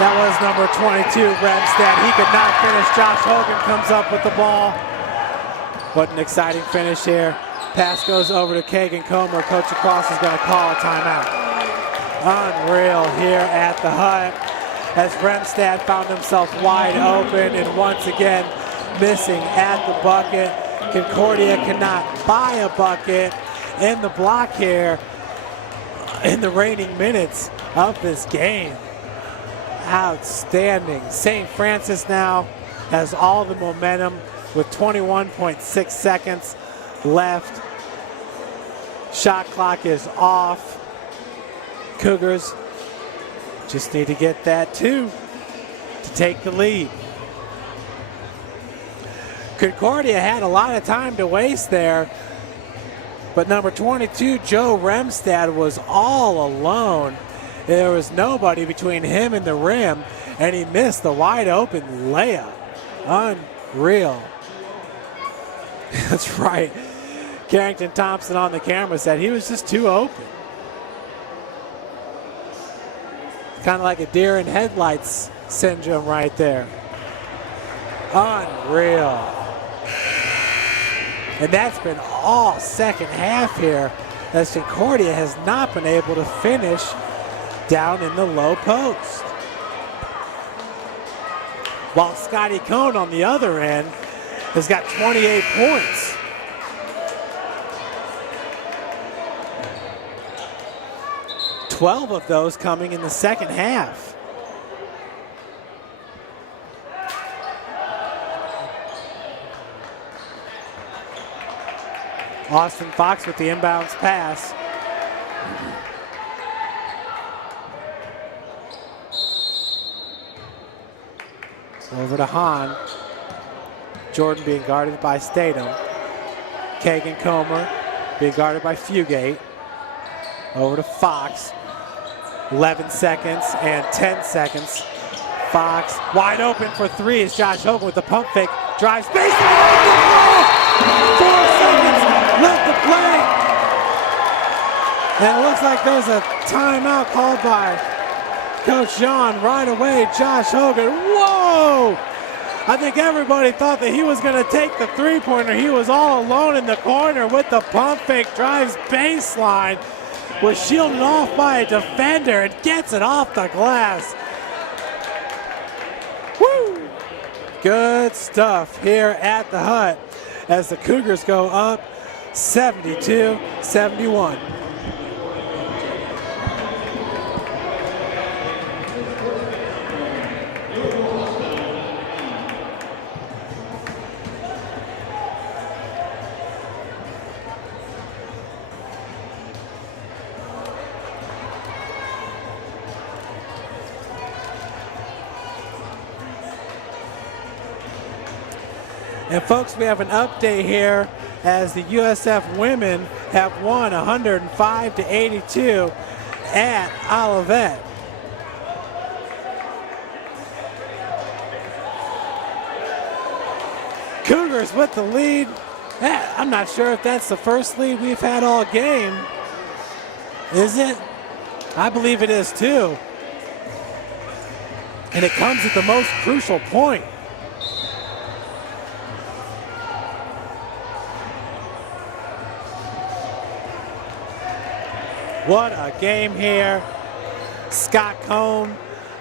That was number 22, Remstead. He could not finish. Josh Hogan comes up with the ball. What an exciting finish here. Pass goes over to Kagan Comer. Coach Across is going to call a timeout. Unreal here at the Hut as Remstead found himself wide open and once again missing at the bucket. Concordia cannot buy a bucket in the block here in the reigning minutes of this game. Outstanding. St. Francis now has all the momentum with 21.6 seconds left. Shot clock is off. Cougars just need to get that 2 to take the lead. Concordia had a lot of time to waste there, but number 22, Joe Remstead, was all alone. There was nobody between him and the rim, and he missed the wide open layup. Unreal. That's right. Carrington Thompson on the camera said he was just too open. Kind of like a deer in headlights syndrome right there. Unreal. And that's been all second half here, as Concordia has not been able to finish down in the low post. While Scotty Cohn on the other end has got 28 points. Of those coming in the second half. Austin Fox with the inbounds pass. Over to Hahn. Jordan being guarded by Statham. Kagan Comer being guarded by Fugate. Over to Fox. 11 seconds and 10 seconds. Fox wide open for three as Josh Hogan with the pump fake. Drives baseline. 4 seconds left to play. And it looks like there's a timeout called by Coach John. Right away, Josh Hogan. Whoa! I think everybody thought that he was going to take the three-pointer. He was all alone in the corner with the pump fake. Drives baseline. Was shielded off by a defender and gets it off the glass. Woo! Good stuff here at the Hut as the Cougars go up 72-71. And folks, we have an update here as the USF women have won 105-82 at Olivet. Cougars with the lead. I'm not sure if that's the first lead we've had all game. Is it? I believe it is too. And it comes at the most crucial point. What a game here. Scott Cohn,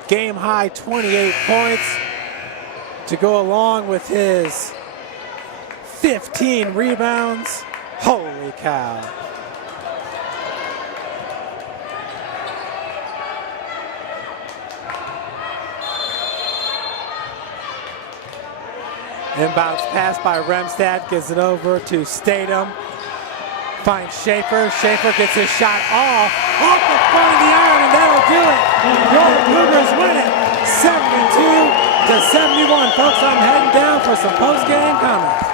game high 28 points to go along with his 15 rebounds. Holy cow. Inbounds pass by Remstad, gives it over to Statham. Finds Schaefer. Schaefer gets his shot off the front of the iron, and that'll do it. The Cougars win it 72-71. Folks, I'm heading down for some post-game comments.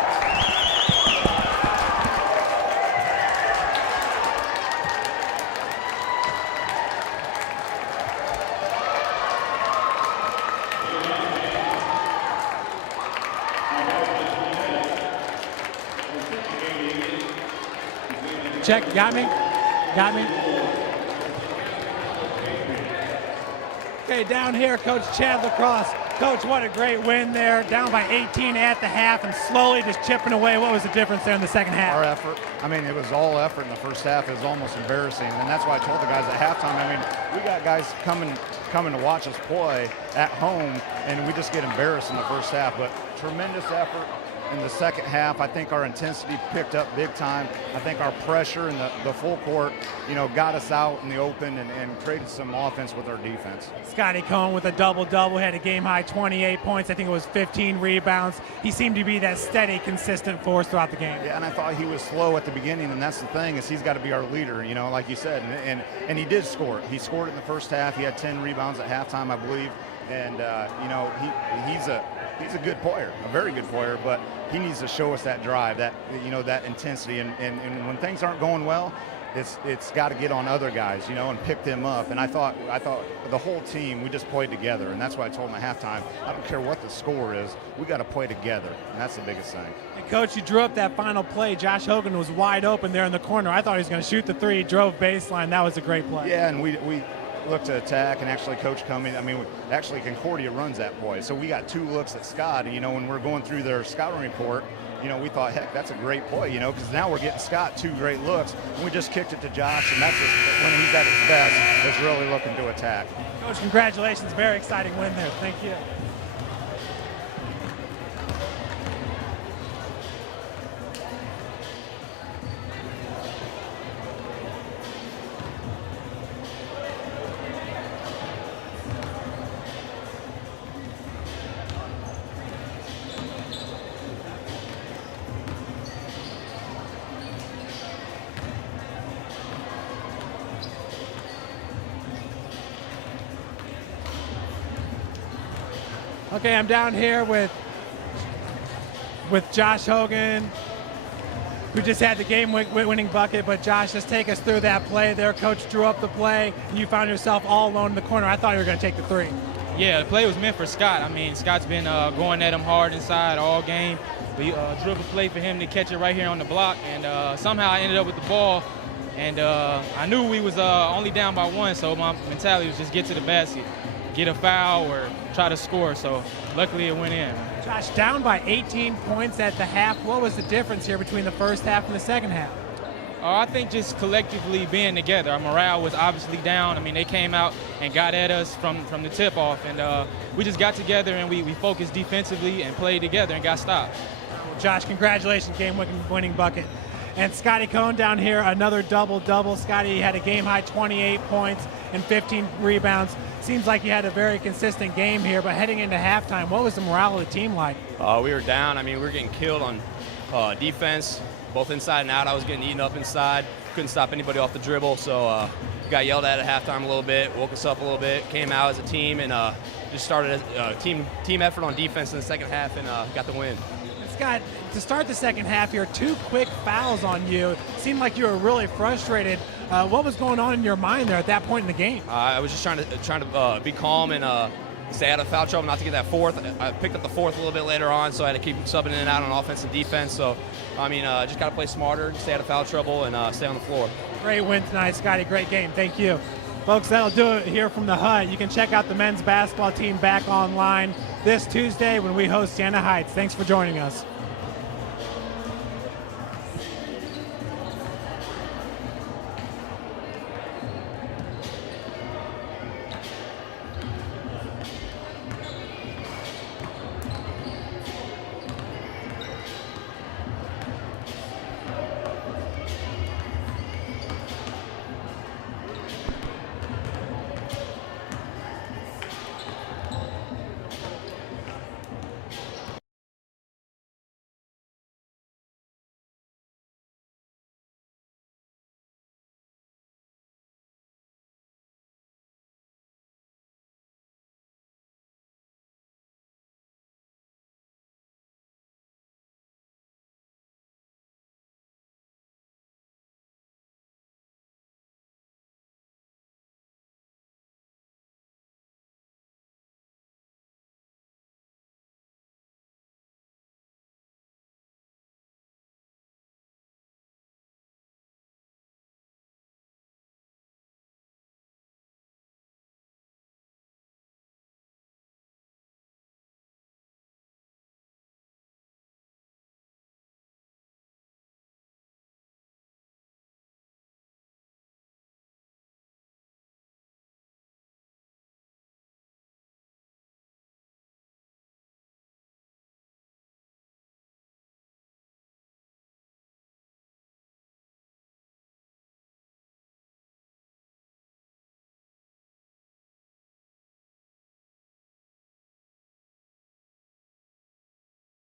Check, got me? Got me? Okay, down here, Coach Chad Lacrosse. Coach, what a great win there. Down by 18 at the half and slowly just chipping away. What was the difference there in the second half? Our effort. I mean, it was all effort in the first half. It was almost embarrassing. And that's why I told the guys at halftime, I mean, we got guys coming to watch us play at home, and we just get embarrassed in the first half. But tremendous effort in the second half. I think our intensity picked up big time. I think our pressure in the full court, got us out in the open and created some offense with our defense. Scotty Cohn with a double-double, had a game-high 28 points. I think it was 15 rebounds. He seemed to be that steady, consistent force throughout the game. Yeah, and I thought he was slow at the beginning, and that's the thing, is he's got to be our leader, like you said. And he did score. He scored in the first half. He had 10 rebounds at halftime, I believe. And, he's a good player, a very good player, but he needs to show us that drive, that intensity. And when things aren't going well, it's got to get on other guys, and pick them up. And I thought the whole team, we just played together. And that's why I told him at halftime, I don't care what the score is, we got to play together. And that's the biggest thing. And Coach, you drew up that final play. Josh Hogan was wide open there in the corner. I thought he was going to shoot the three. He drove baseline. That was a great play. Yeah, and we look to attack, and actually Coach Cummings, actually Concordia runs that play. So we got 2 looks at Scott, when we're going through their scouting report, we thought, heck, that's a great play, because now we're getting Scott 2 great looks, and we just kicked it to Josh, and that's just when he's at his best, is really looking to attack. Coach, congratulations. Very exciting win there. Thank you. Okay, I'm down here with Josh Hogan, who just had the game-winning bucket. But Josh, just take us through that play there. Coach drew up the play, and you found yourself all alone in the corner. I thought you were going to take the three. Yeah, the play was meant for Scott. I mean, Scott's been going at him hard inside all game. We drew up a play for him to catch it right here on the block, and somehow I ended up with the ball. And I knew we was only down by one, so my mentality was just get to the basket, get a foul, or try to score. So luckily it went in. Josh, down by 18 points at the half. What was the difference here between the first half and the second half? I think just collectively being together. Our morale was obviously down. I mean, they came out and got at us from the tip-off, and we just got together and we focused defensively and played together and got stopped. Well, Josh, congratulations, game-winning bucket. And Scotty Cohn down here, another double-double. Scotty had a game-high 28 points and 15 rebounds. Seems like you had a very consistent game here, but heading into halftime, what was the morale of the team like? We were down. I mean, we were getting killed on defense, both inside and out. I was getting eaten up inside. Couldn't stop anybody off the dribble, so got yelled at halftime a little bit, woke us up a little bit, came out as a team, and just started a team effort on defense in the second half and got the win. Scott, to start the second half here, 2 quick fouls on you. Seemed like you were really frustrated. What was going on in your mind there at that point in the game? I was just trying to be calm and stay out of foul trouble, not to get that fourth. I picked up the fourth a little bit later on, so I had to keep subbing in and out on offense and defense. So, I mean, just got to play smarter, stay out of foul trouble, and stay on the floor. Great win tonight, Scotty. Great game. Thank you. Folks, that'll do it here from the Hut. You can check out the men's basketball team back online this Tuesday when we host Siena Heights. Thanks for joining us.